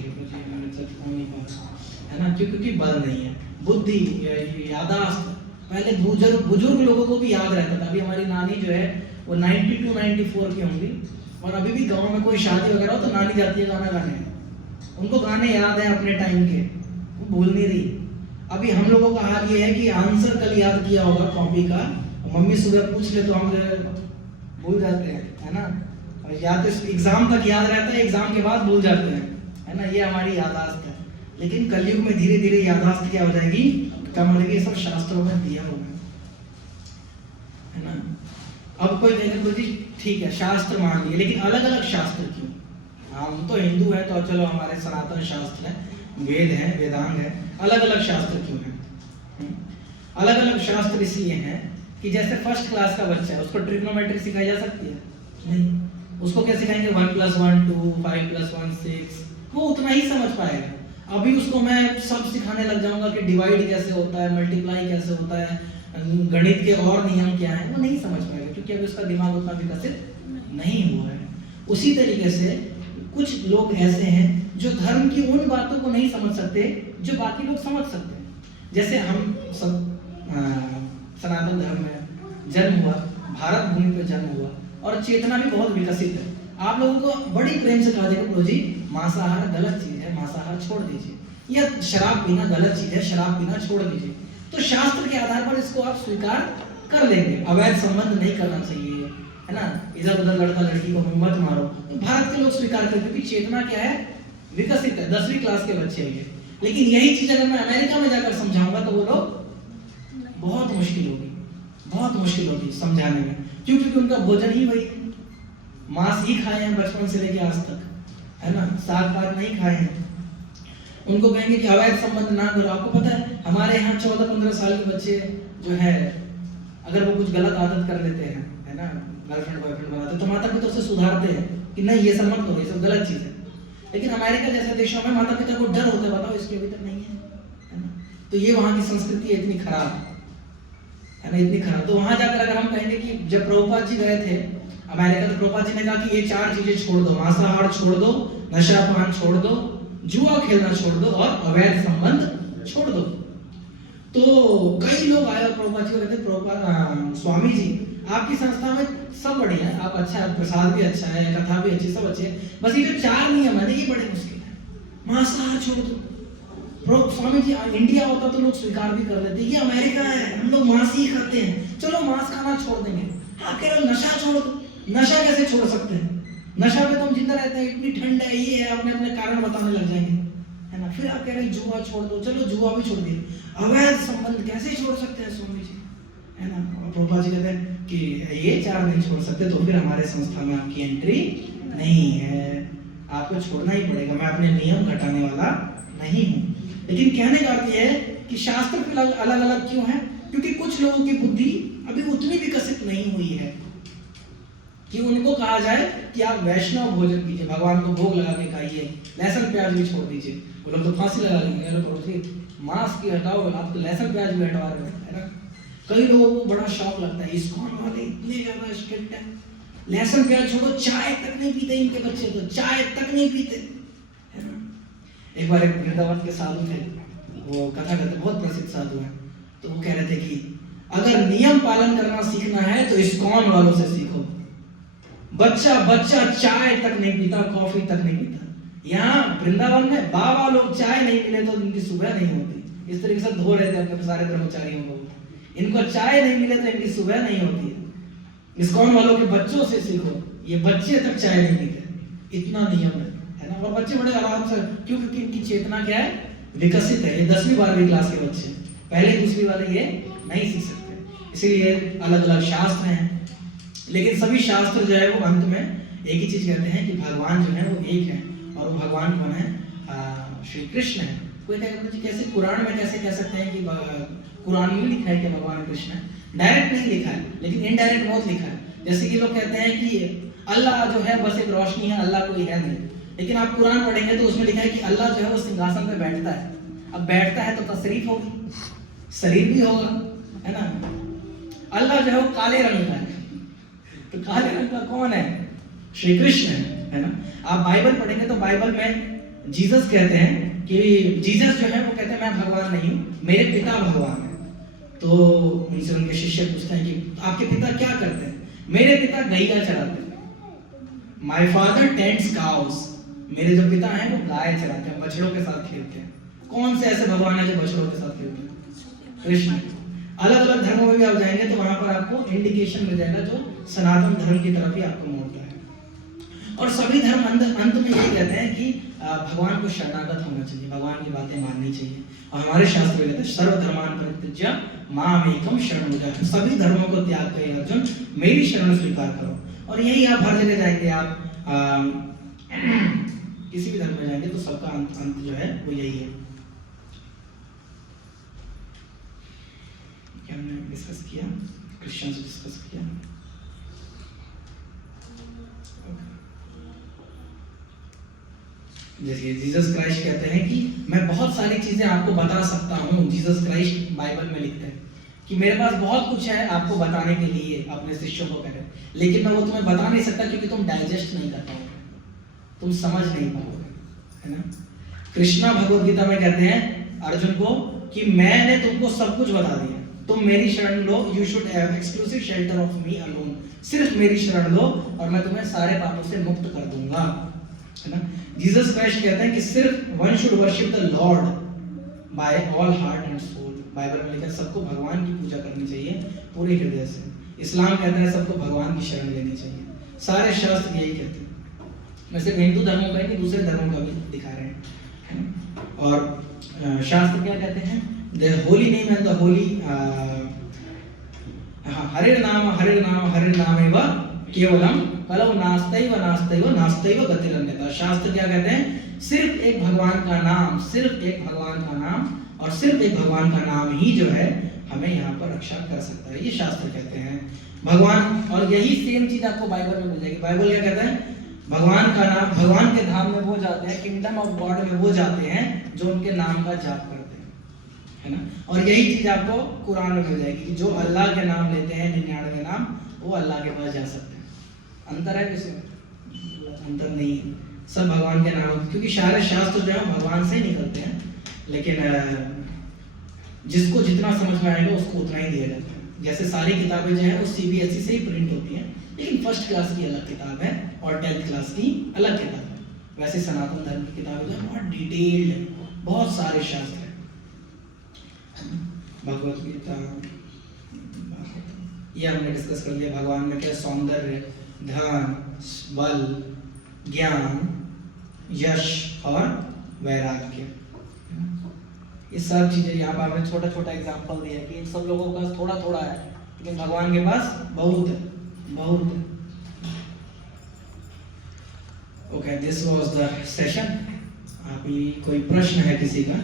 है ना। क्योंकि बल नहीं है, बुद्धि, यादाश्त। पहले बुजुर्ग लोगों को भी याद रहता था। अभी हमारी नानी जो है वो 92-94 की होंगी, और अभी भी गाँव में कोई शादी वगैरह हो तो नानी जाती है गाना गाने। उनको गाने याद है अपने टाइम के, वो भूल नहीं रही। अभी हम लोगों का हाल ये है कि आंसर कल याद किया होगा कॉपी का, मम्मी सुबह पूछ ले तो हम भूल जाते हैं, है ना। और या तो एग्जाम तक याद रहता है, एग्जाम के बाद भूल जाते हैं, है ना। ये हमारी यादाश्त है। लेकिन कलयुग में धीरे धीरे यादाश्त क्या हो जाएगी, कम हो जाएगी। सब शास्त्रों में दिया हुआ है ना। अब कोई कहेगा तो जी ठीक है शास्त्र मान लिए, लेकिन अलग अलग शास्त्र क्यों? हम तो हिंदू हैं, तो चलो हमारे सनातन शास्त्र हैं, वेद हैं, वेदांग है, अलग अलग शास्त्र क्यों हैं? अलग अलग शास्त्र इसलिए हैं कि जैसे फर्स्ट क्लास का बच्चा है, उसको ट्रिग्नोमेट्री सिखाई जा सकती है? नहीं। उसको क्या सिखाएंगे? 1 + 1 2, 5 + 1 6, वो उतना ही समझ पाएगा। अभी उसको मैं सब सिखाने लग जाऊंगा कि डिवाइड कैसे होता है, मल्टीप्लाई कैसे होता है, गणित के और नियम क्या है, वो नहीं समझ पाएगा, क्योंकि अभी उसका दिमाग उतना विकसित नहीं हुआ है। उसी तरीके से कुछ लोग ऐसे हैं जो धर्म की उन बातों को नहीं समझ सकते जो बाकी लोग समझ सकते हैं। जैसे हम सब सनातन धर्म में जन्म हुआ, भारत भूमि पर जन्म हुआ, और चेतना भी बहुत विकसित है। आप लोगों को बड़ी प्रेम से कहा जाएगा, प्रभु जी मांसाहार गलत चीज है, मांसाहार छोड़ दीजिए, या शराब पीना गलत चीज है, शराब पीना छोड़ दीजिए। तो शास्त्र के आधार पर इसको आप स्वीकार कर लेंगे। अवैध संबंध नहीं करना चाहिए, है ना, इधर उधर लड़का लड़की को मत मारो, तो भारत के लोग स्वीकार करते, क्योंकि चेतना क्या है? विकसित है। 10वीं क्लास के बच्चे हैं। लेकिन यही चीज अगर मैं अमेरिका में जाकर समझाऊंगा तो वो लोग बहुत मुश्किल होगी समझाने में। क्यों? क्योंकि उनका भोजन ही वही, मांस ही खाए हैं बचपन से लेके आज तक, है ना, साग पात नहीं खाए हैं। उनको कहेंगे कि अवैध संबंध ना करो। आपको पता है हमारे यहाँ 14-15 साल के बच्चे जो है, अगर वो कुछ गलत आदत कर लेते हैं, है ना, गर्लफ्रेंड बॉयफ्रेंड बनाते, तो माता पिता उसे सुधारते हैं कि नहीं ये सब मत करो, ये सब गलत चीज है। लेकिन अमेरिका जैसे देशों में माता पिता को डर होता है, बताओ इसके अभी तक नहीं है ना। तो ये वहाँ की संस्कृति है इतनी खराब, है ना, इतनी खराब। तो वहाँ जाकर अगर हम कहेंगे कि जब प्रभुपाद जी गए थे अमेरिका, तो प्रभुपाद जी ने कहा कि ये 4 चीजें छोड़ दो, मांसाहार छोड़ दो, नशा पान छोड़ दो, जुआ खेलना छोड़ दो, और अवैध संबंध छोड़ दो। तो कई लोग आए और प्रभुपाद जी को कहते, प्रभुपाद स्वामी जी आपकी संस्था में सब बढ़िया है, आप अच्छा है, प्रसाद भी अच्छा है, कथा भी अच्छी, सब अच्छे, बस ये जो 4 नियम है ये बड़े मुश्किल है। मांसाहार छोड़ दो। स्वामी जी इंडिया होता तो लोग स्वीकार भी कर लेते, ये अमेरिका है, हम लोग मांस ही खाते हैं, चलो मांस खाना छोड़ देंगे। हाँ, केवल नशा छोड़ दो। नशा कैसे छोड़ सकते हैं? नशा पे तो हम जिंदा रहते हैं, इतनी ठंड है, ये है, अपने अपने कारण बताने लग जाएंगे, है ना। फिर आप कह रहे हैं जुआ छोड़ दो, चलो जुआ भी छोड़ दिए। अवैध संबंध कैसे छोड़ सकते हैं स्वामी जी, है ना। और प्रभुपाद जी कहते हैं कि ये 4 नहीं छोड़ सकते, तो फिर हमारे संस्था में आपकी एंट्री नहीं है, आपको छोड़ना ही पड़ेगा, मैं अपने नियम घटाने वाला नहीं हूँ। लेकिन कहने का अर्थ यह है कि शास्त्र फिर अलग अलग क्यों है? क्योंकि कुछ लोगों की बुद्धि अभी उतनी विकसित नहीं हुई है कि उनको कहा जाए कि आप वैष्णव भोजन कीजिए, भगवान को भोग लगा के खाइए, लहसुन प्याज भी छोड़ दीजिए। वो लोग तो फांसी लगा लेंगे, अरे प्रभु मांस की हटाओ, आप तो लहसुन प्याज भी हटवा रहे हो, है ना। कई लोगों को बड़ा शौक लगता है, इस्कॉन वाले इतने ज्यादा स्ट्रिक्ट है, लहसुन प्याज छोड़ो, चाय तक नहीं पीते इनके बच्चे, तो चाय तक नहीं पीते, है ना। एक बार एक वृंदावन के साधु थे, वो कथा करते, बहुत प्रसिद्ध साधु है, तो वो कह रहे थे कि अगर नियम पालन करना सीखना है तो इस्कॉन वालों से सीखो। बच्चा चाय तक नहीं पीता, कॉफी तक नहीं पीता। यहाँ वृंदावन में बाबा लोग चाय नहीं मिले तो इनकी सुबह नहीं होती। इस तरीके से धो रहे थे अपने सारे ब्रह्मचारियों को, इनको चाय नहीं मिले तो इनकी सुबह नहीं होती है। इस्कॉन वालों के बच्चों से सीखो, ये बच्चे तक चाय नहीं पीते, इतना नियम है ना। और बच्चे बड़े आराम से, क्योंकि इनकी चेतना क्या है? विकसित है। ये 10वीं-12वीं क्लास के बच्चे, पहले दूसरी वाले ये नहीं सीख सकते। इसीलिए अलग अलग शास्त्र हैं, लेकिन सभी शास्त्र जो है वो अंत में एक ही चीज कहते हैं कि भगवान जो है वो एक है, और वो भगवान कौन है? श्री कृष्ण है। कोई कहेगा जी कैसे पुराण में कैसे कह सकते हैं कि कुरान में लिखा है कि भगवान कृष्ण है? डायरेक्ट नहीं लिखा है, लेकिन इनडायरेक्ट बहुत लिखा है। जैसे कि लोग कहते हैं कि अल्लाह जो है बस एक रोशनी है, अल्लाह कोई है नहीं। लेकिन आप कुरान पढ़ेंगे तो उसमें लिखा है कि अल्लाह जो है वो सिंहासन पे बैठता है। अब बैठता है तो तशरीफ होगी, शरीर भी होगा, है ना। अल्लाह जो है वो काले रंग का है, तो काले रंग का कौन है? श्री कृष्ण है ना। आप बाइबल पढ़ेंगे तो बाइबल में जीसस कहते हैं कि जीसस जो है वो कहते हैं मैं भगवान नहीं हूँ, मेरे पिता भगवान है। तो उनसे उनके शिष्य पूछते हैं कि आपके पिता क्या करते हैं? मेरे पिता गैया चराते हैं। My father tends cows. मेरे जो पिता हैं वो गाय चराते हैं, बछड़ों के साथ खेलते हैं। कौन से ऐसे भगवान है जो बछड़ों के साथ खेलते हैं? कृष्ण। अलग अलग धर्मों में भी आप जाएंगे तो वहां पर आपको इंडिकेशन मिल जाएगा जो सनातन धर्म की तरफ ही आपको मोड़ता है। और सभी धर्म अंत में यही कहते हैं कि भगवान को शरणागत होना चाहिए, भगवान की बातें माननी चाहिए। और हमारे शास्त्र में कहते हैं सर्वधर्मान परित्यज्य मामेकम शरणं व्रज। सभी धर्मों को त्याग कर अर्जुन मेरी शरण स्वीकार करो। और यही आप हर जगह जाएंगे, आप किसी भी धर्म में जाएंगे तो सबका अंत जो है वो यही है। क्या हमने डिस्कस किया, क्रिश्चियन से डिस्कस किया। जैसे जीसस क्राइस्ट कहते हैं कि मैं बहुत सारी चीजें आपको बता सकता हूँ। जीसस क्राइस्ट बाइबल में लिखते हैं कि मेरे पास बहुत कुछ है आपको बताने के लिए, अपने शिष्यों को कह रहे हैं, लेकिन मैं वो तुम्हें बता नहीं सकता क्योंकि तुम डाइजेस्ट नहीं कर पाओगे, तुम समझ नहीं पाओगे, है ना। कृष्णा भगवद गीता में कहते हैं अर्जुन को कि मैंने तुमको सब कुछ बता दिया, तुम मेरी शरण लो, you should have exclusive shelter of me alone, सिर्फ मेरी शरण लो और मैं तुम्हें सारे पापों से मुक्त कर दूंगा, है ना। जीसस क्राइस्ट कहते हैं कि सिर्फ one should worship the lord by all heart and soul. Bible में लिखा है सबको भगवान की पूजा करनी चाहिए पूरे हृदय से। इस्लाम कहता है सबको भगवान की शरण लेनी चाहिए। सारे शास्त्र यही कहते हैं। मैं सिर्फ हिंदू धर्मों का नहीं, दूसरे धर्मों का भी दिखा रहे हैं, है ना। और शास्त्र क्या कहते हैं, the holy name and the holy Hare नाम एवं केवलम कलव नास्तैव गतिरन्यथा। शास्त्र क्या कहते हैं, सिर्फ एक भगवान का नाम, सिर्फ एक भगवान का नाम और सिर्फ एक भगवान का नाम ही जो है हमें यहाँ पर रक्षा कर सकता है, ये शास्त्र कहते हैं। भगवान, और यही सेम चीज आपको बाइबल में मिल जाएगी। बाइबल क्या कहता है, भगवान का नाम, भगवान के धाम में वो जाते हैं, किंगडम ऑफ गॉड में वो जाते हैं जो उनके नाम का जाप करते हैं, है ना। और यही चीज आपको कुरान में मिल जाएगी कि जो अल्लाह के नाम लेते हैं 99 नाम, वो अल्लाह के पास जा सकते हैं। अंतर है किसी में? अंतर नहीं है, सब भगवान के नाम, क्योंकि सारे शास्त्र जो है भगवान से ही निकलते हैं। लेकिन जिसको जितना समझ में आएगा उसको उतना ही दिया जाता है। जैसे सारी किताबें जो है वो सीबीएसई से ही प्रिंट होती हैं, लेकिन फर्स्ट क्लास की अलग किताब है और 10th क्लास की अलग किताब है। वैसे सनातन धर्म की किताबें जो है बहुत डिटेल्ड है, बहुत सारे शास्त्र हैं। भगवत गीता, ये हमने डिस्कस कर लिया। भगवान में क्या, सौंदर्य, धन, बल, ज्ञान, यश और वैराग्य, ये सब चीजें यहाँ पर हमने छोटा छोटा एग्जाम्पल दिया कि इन सब लोगों के पास थोड़ा थोड़ा है, लेकिन भगवान के पास बहुत है, बहुत है। Okay, this was the session. अभी कोई प्रश्न है किसी का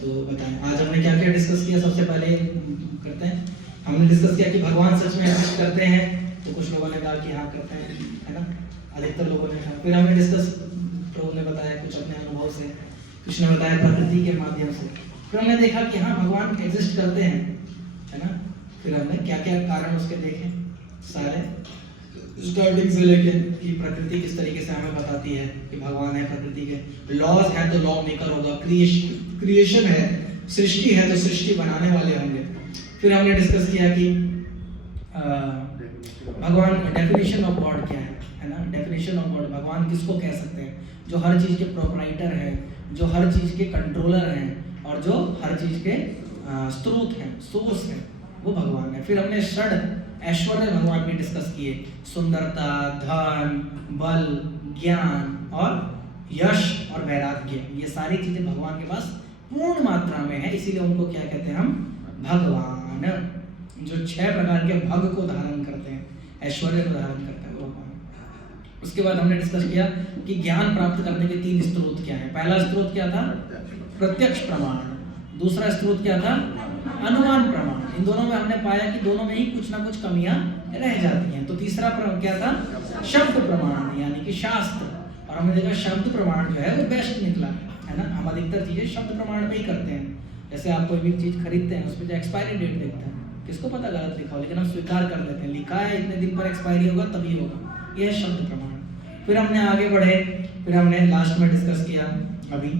तो बताएं। आज हमने क्या क्या डिस्कस किया, सबसे पहले करते हैं। हमने डिस्कस किया कि भगवान सच में एग्जिस्ट करते हैं, तो कुछ लोगों ने कहा कि हाँ करते हैं, है ना, अधिकतर लोगों ने कहा। फिर हमने डिस्कस, प्रभु ने बताया कुछ अपने अनुभव से, कुछ ने बताया प्रकृति के माध्यम से। फिर हमने देखा कि हाँ भगवान एग्जिस्ट करते हैं, है ना। फिर हमने क्या क्या कारण उसके देखे सारे, स्टार्टिंग से लेके कि प्रकृति किस तरीके से हमें बताती है कि भगवान है, प्रकृति के लॉज है तो लॉ मेकर होगा, क्रिएशन है, सृष्टि है तो सृष्टि बनाने वाले होंगे। फिर हमने डिस्कस किया कि भगवान, डेफिनेशन ऑफ गॉड क्या है ना, डेफिनेशन ऑफ गॉड, भगवान किसको कह सकते हैं, जो हर चीज के प्रोपराइटर है, जो हर चीज के कंट्रोलर हैं और जो हर चीज के स्रोत हैं, सोर्स हैं, वो भगवान है। फिर हमने षड ऐश्वर्य भगवान भी डिस्कस किए, सुंदरता, धन, बल, ज्ञान और यश और वैराग्य, ये सारी चीजें भगवान के पास पूर्ण मात्रा में है, इसीलिए उनको क्या कहते हैं हम, भगवान। जो 6 प्रकार के भग को धारण करते हैं, ऐश्वर्य को धारण करते हैं, वो भगवान। उसके बाद हमने डिस्कस किया कि ज्ञान प्राप्त करने के 3 स्रोत क्या है। पहला स्रोत क्या था, प्रत्यक्ष प्रमाण। दूसरा स्रोत क्या था, अनुमान प्रमाण। इन दोनों में हमने पाया कि दोनों में ही कुछ ना कुछ कमियां रह जाती हैं। तो तीसरा क्या था, शब्द प्रमाण, यानी कि शास्त्र। और हमने देखा शब्द प्रमाण जो है वो बेस्ट निकला, है ना। हम अधिकतर चीजें शब्द प्रमाण में ही करते हैं। जैसे आप कोई भी चीज खरीदते हैं, उसमें जो एक्सपायरी डेट देखते हैं, किसको पता गलत लिखा हो, लेकिन हम स्वीकार कर लेते हैं, लिखा है इतने दिन पर एक्सपायरी होगा तभी होगा, यह है शब्द प्रमाण। फिर हमने आगे बढ़े, फिर हमने लास्ट में डिस्कस किया अभी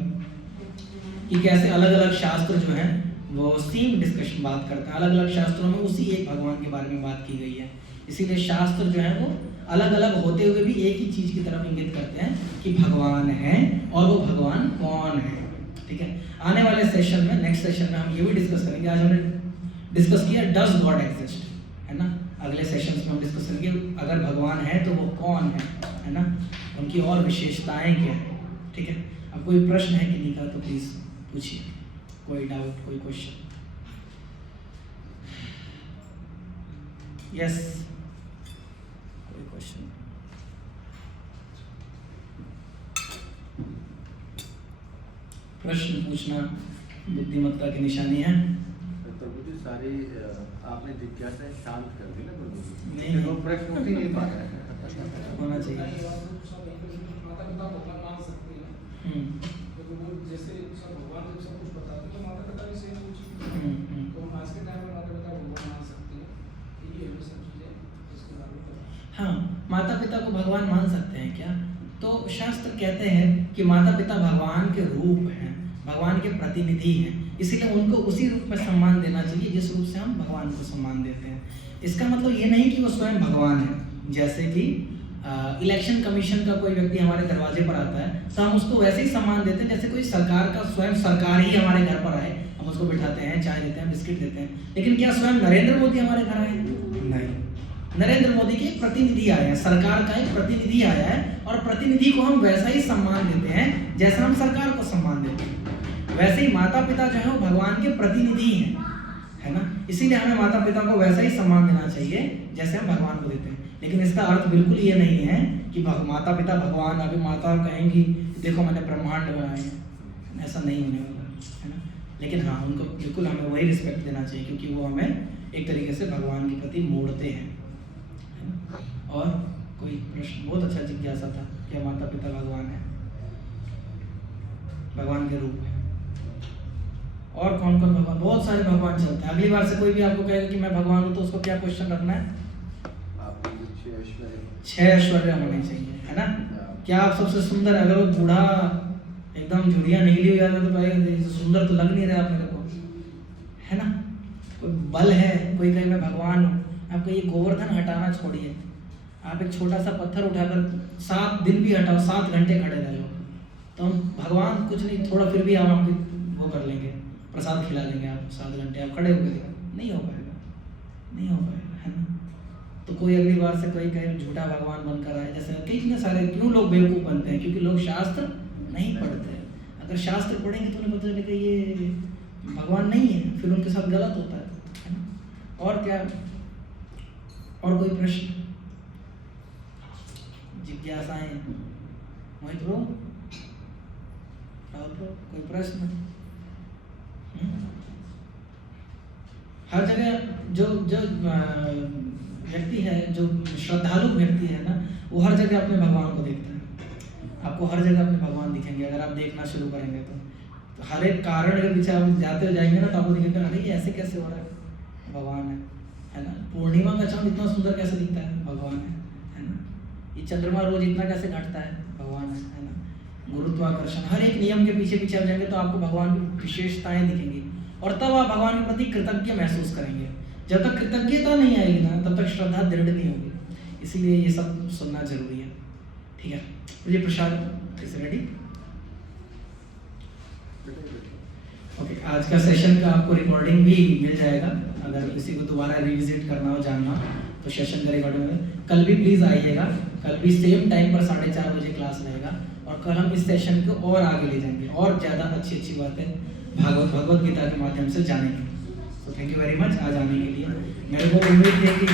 कि कैसे अलग अलग शास्त्र जो हैं वो सेम डिस्कशन बात करते हैं, अलग अलग शास्त्रों में उसी एक भगवान के बारे में बात की गई है। इसीलिए शास्त्र जो है वो अलग अलग होते हुए भी एक ही चीज की तरफ इंगित करते हैं कि भगवान है, और वो भगवान कौन है। ठीक है, आने वाले सेशन में, नेक्स्ट सेशन में हम ये भी डिस्कस करेंगे। आज हमने डिस्कस किया डज गॉड एग्जिस्ट, है ना। अगले सेशन में हम डिस्कस करेंगे अगर भगवान है तो वो कौन है ना, उनकी और विशेषताएं क्या है। ठीक है, अब कोई प्रश्न है कि नहीं का तो प्लीज पूछिए, कोई डाउट, कोई क्वेश्चन। यस, कोई क्वेश्चन? प्रश्न पूछना बुद्धिमत्ता की निशानी है। प्रभु जी सारी आपने जिज्ञासाएं शांत कर दी ना प्रभु जी, नहीं। वो प्रश्न उठ ही नहीं पा रहे हैं। होना चाहिए। माता पिता भगवान मान सकते हैं, क्योंकि वो जैसे सब भगवान जब सब कुछ बताते हैं तो माता पिता भी सेम वो चीज़, तो हम आज के टाइम में माता पिता भगवान मान सकते हैं। ये है सब चीज़ें इसके बारे में। हाँ, माता पिता को भगवान मान सकते हैं क्या? तो शास्त्र कहते हैं कि माता पिता भगवान के रूप हैं, भगवान के प्रतिनिधि हैं, इसीलिए उनको उसी रूप में सम्मान देना चाहिए जिस रूप से हम भगवान को सम्मान देते हैं। इसका मतलब ये नहीं कि वो स्वयं भगवान है। जैसे कि इलेक्शन कमीशन का कोई व्यक्ति हमारे दरवाजे पर आता है तो हम उसको वैसे ही सम्मान देते हैं जैसे कोई सरकार का स्वयं सरकार ही हमारे घर पर आए, हम उसको बिठाते हैं, चाय देते हैं, बिस्किट देते हैं। लेकिन क्या स्वयं नरेंद्र मोदी हमारे घर आए? नहीं, नरेंद्र मोदी के प्रतिनिधि आए हैं, सरकार का एक प्रतिनिधि आया है, और प्रतिनिधि को हम वैसा ही सम्मान देते हैं जैसा हम सरकार को सम्मान देते हैं। वैसे ही माता पिता जो है वो भगवान के प्रतिनिधि हैं, है ना। इसीलिए हमें माता पिता को वैसा ही सम्मान देना चाहिए जैसे हम भगवान को देते हैं। लेकिन इसका अर्थ बिल्कुल ये नहीं है कि माता पिता भगवान, अभी माता कहेंगी देखो मैंने ब्रह्मांड बनाए हैं, ऐसा नहीं होने वाला, है ना। लेकिन हाँ, उनको बिल्कुल हमें वही रिस्पेक्ट देना चाहिए क्योंकि वो हमें एक तरीके से भगवान के प्रति मोड़ते हैं, है ना। और कोई प्रश्न? बहुत अच्छा जिज्ञासा था, क्या माता पिता भगवान है? भगवान के रूप है। और कौन कौन भगवान? बहुत सारे भगवान चलते हैं। अगली बार से कोई भी आपको कहेगा कि मैं भगवान हूँ तो उसको क्या क्वेश्चन रखना है? 6 ऐश्वर्य होने चाहिए, है ना। क्या आप सबसे सुंदर? अगर वो बूढ़ा एकदम झुड़ियाँ निकली हुई है तो कहेगा सुंदर तो लग नहीं रहा आप मेरे को, है ना। कोई बल है, कोई कहे मैं भगवान हूँ। आपको ये गोवर्धन हटाना छोड़िए, आप एक छोटा सा पत्थर उठाकर 7 दिन भी हटाओ, 7 घंटे खड़े रहे हो तो हम भगवान कुछ नहीं, थोड़ा फिर भी हम आपकी वो कर लेंगे, प्रसाद खिला देंगे। आप 7 घंटे आप खड़े होकर देखो, नहीं हो पाएगा, नहीं हो पाएगा, है ना। तो कोई अगली बार से कोई कहे झूठा भगवान बनकर आए, जैसे कितने सारे क्यों लोग बेवकूफ़ बनते हैं, क्योंकि लोग शास्त्र नहीं पढ़ते। अगर शास्त्र पढ़ेंगे तो उन्हें पता चलेगा ये भगवान नहीं है, फिर उनके साथ गलत होता है ना। और क्या? और कोई प्रश्न, जिज्ञासाएं? मोहित ब्रो, राहुल ब्रो, कोई प्रश्न? हर जगह जो व्यक्ति है, जो श्रद्धालु व्यक्ति है ना, वो हर जगह अपने भगवान को देखता है। आपको हर जगह अपने भगवान दिखेंगे अगर आप देखना शुरू करेंगे तो हर एक कारण के पीछे आप जाते हो जाएंगे ना तो आपको दिखेगा अरे ये ऐसे कैसे हो रहा है, भगवान है ना। पूर्णिमा का चांद इतना सुंदर कैसे दिखता है, भगवान है ना। ये चंद्रमा रोज इतना कैसे घटता है, भगवान है ना। गुरुत्वाकर्षण, हर एक नियम के पीछे पीछे आप जाएंगे तो आपको भगवान की विशेषताएं दिखेंगी और तब आप भगवान के प्रति कृतज्ञ महसूस करेंगे। जब तक कृतज्ञता नहीं आएगी ना तब तक श्रद्धा दृढ़ नहीं होगी। इसीलिए ये सब सुनना जरूरी है, ठीक है। मुझे प्रसाद इज रेडी। ओके, आज का सेशन का आपको रिकॉर्डिंग भी मिल जाएगा, अगर किसी को दोबारा रिविजिट करना हो, जानना तो सेशन का रिकॉर्डिंग में। कल भी प्लीज़ आइएगा, कल भी सेम टाइम पर 4:30 बजे क्लास रहेगा और कल हम इस सेशन को और आगे ले जाएंगे और ज़्यादा अच्छी बातें भगवत गीता के माध्यम से जानेंगे। तो थैंक यू वेरी मच आज आने के लिए। मेरे को उम्मीद है कि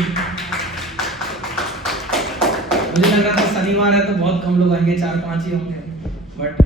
मुझे लग रहा था शनिवार है तो बहुत कम लोग आएंगे, 4-5 ही होंगे, बट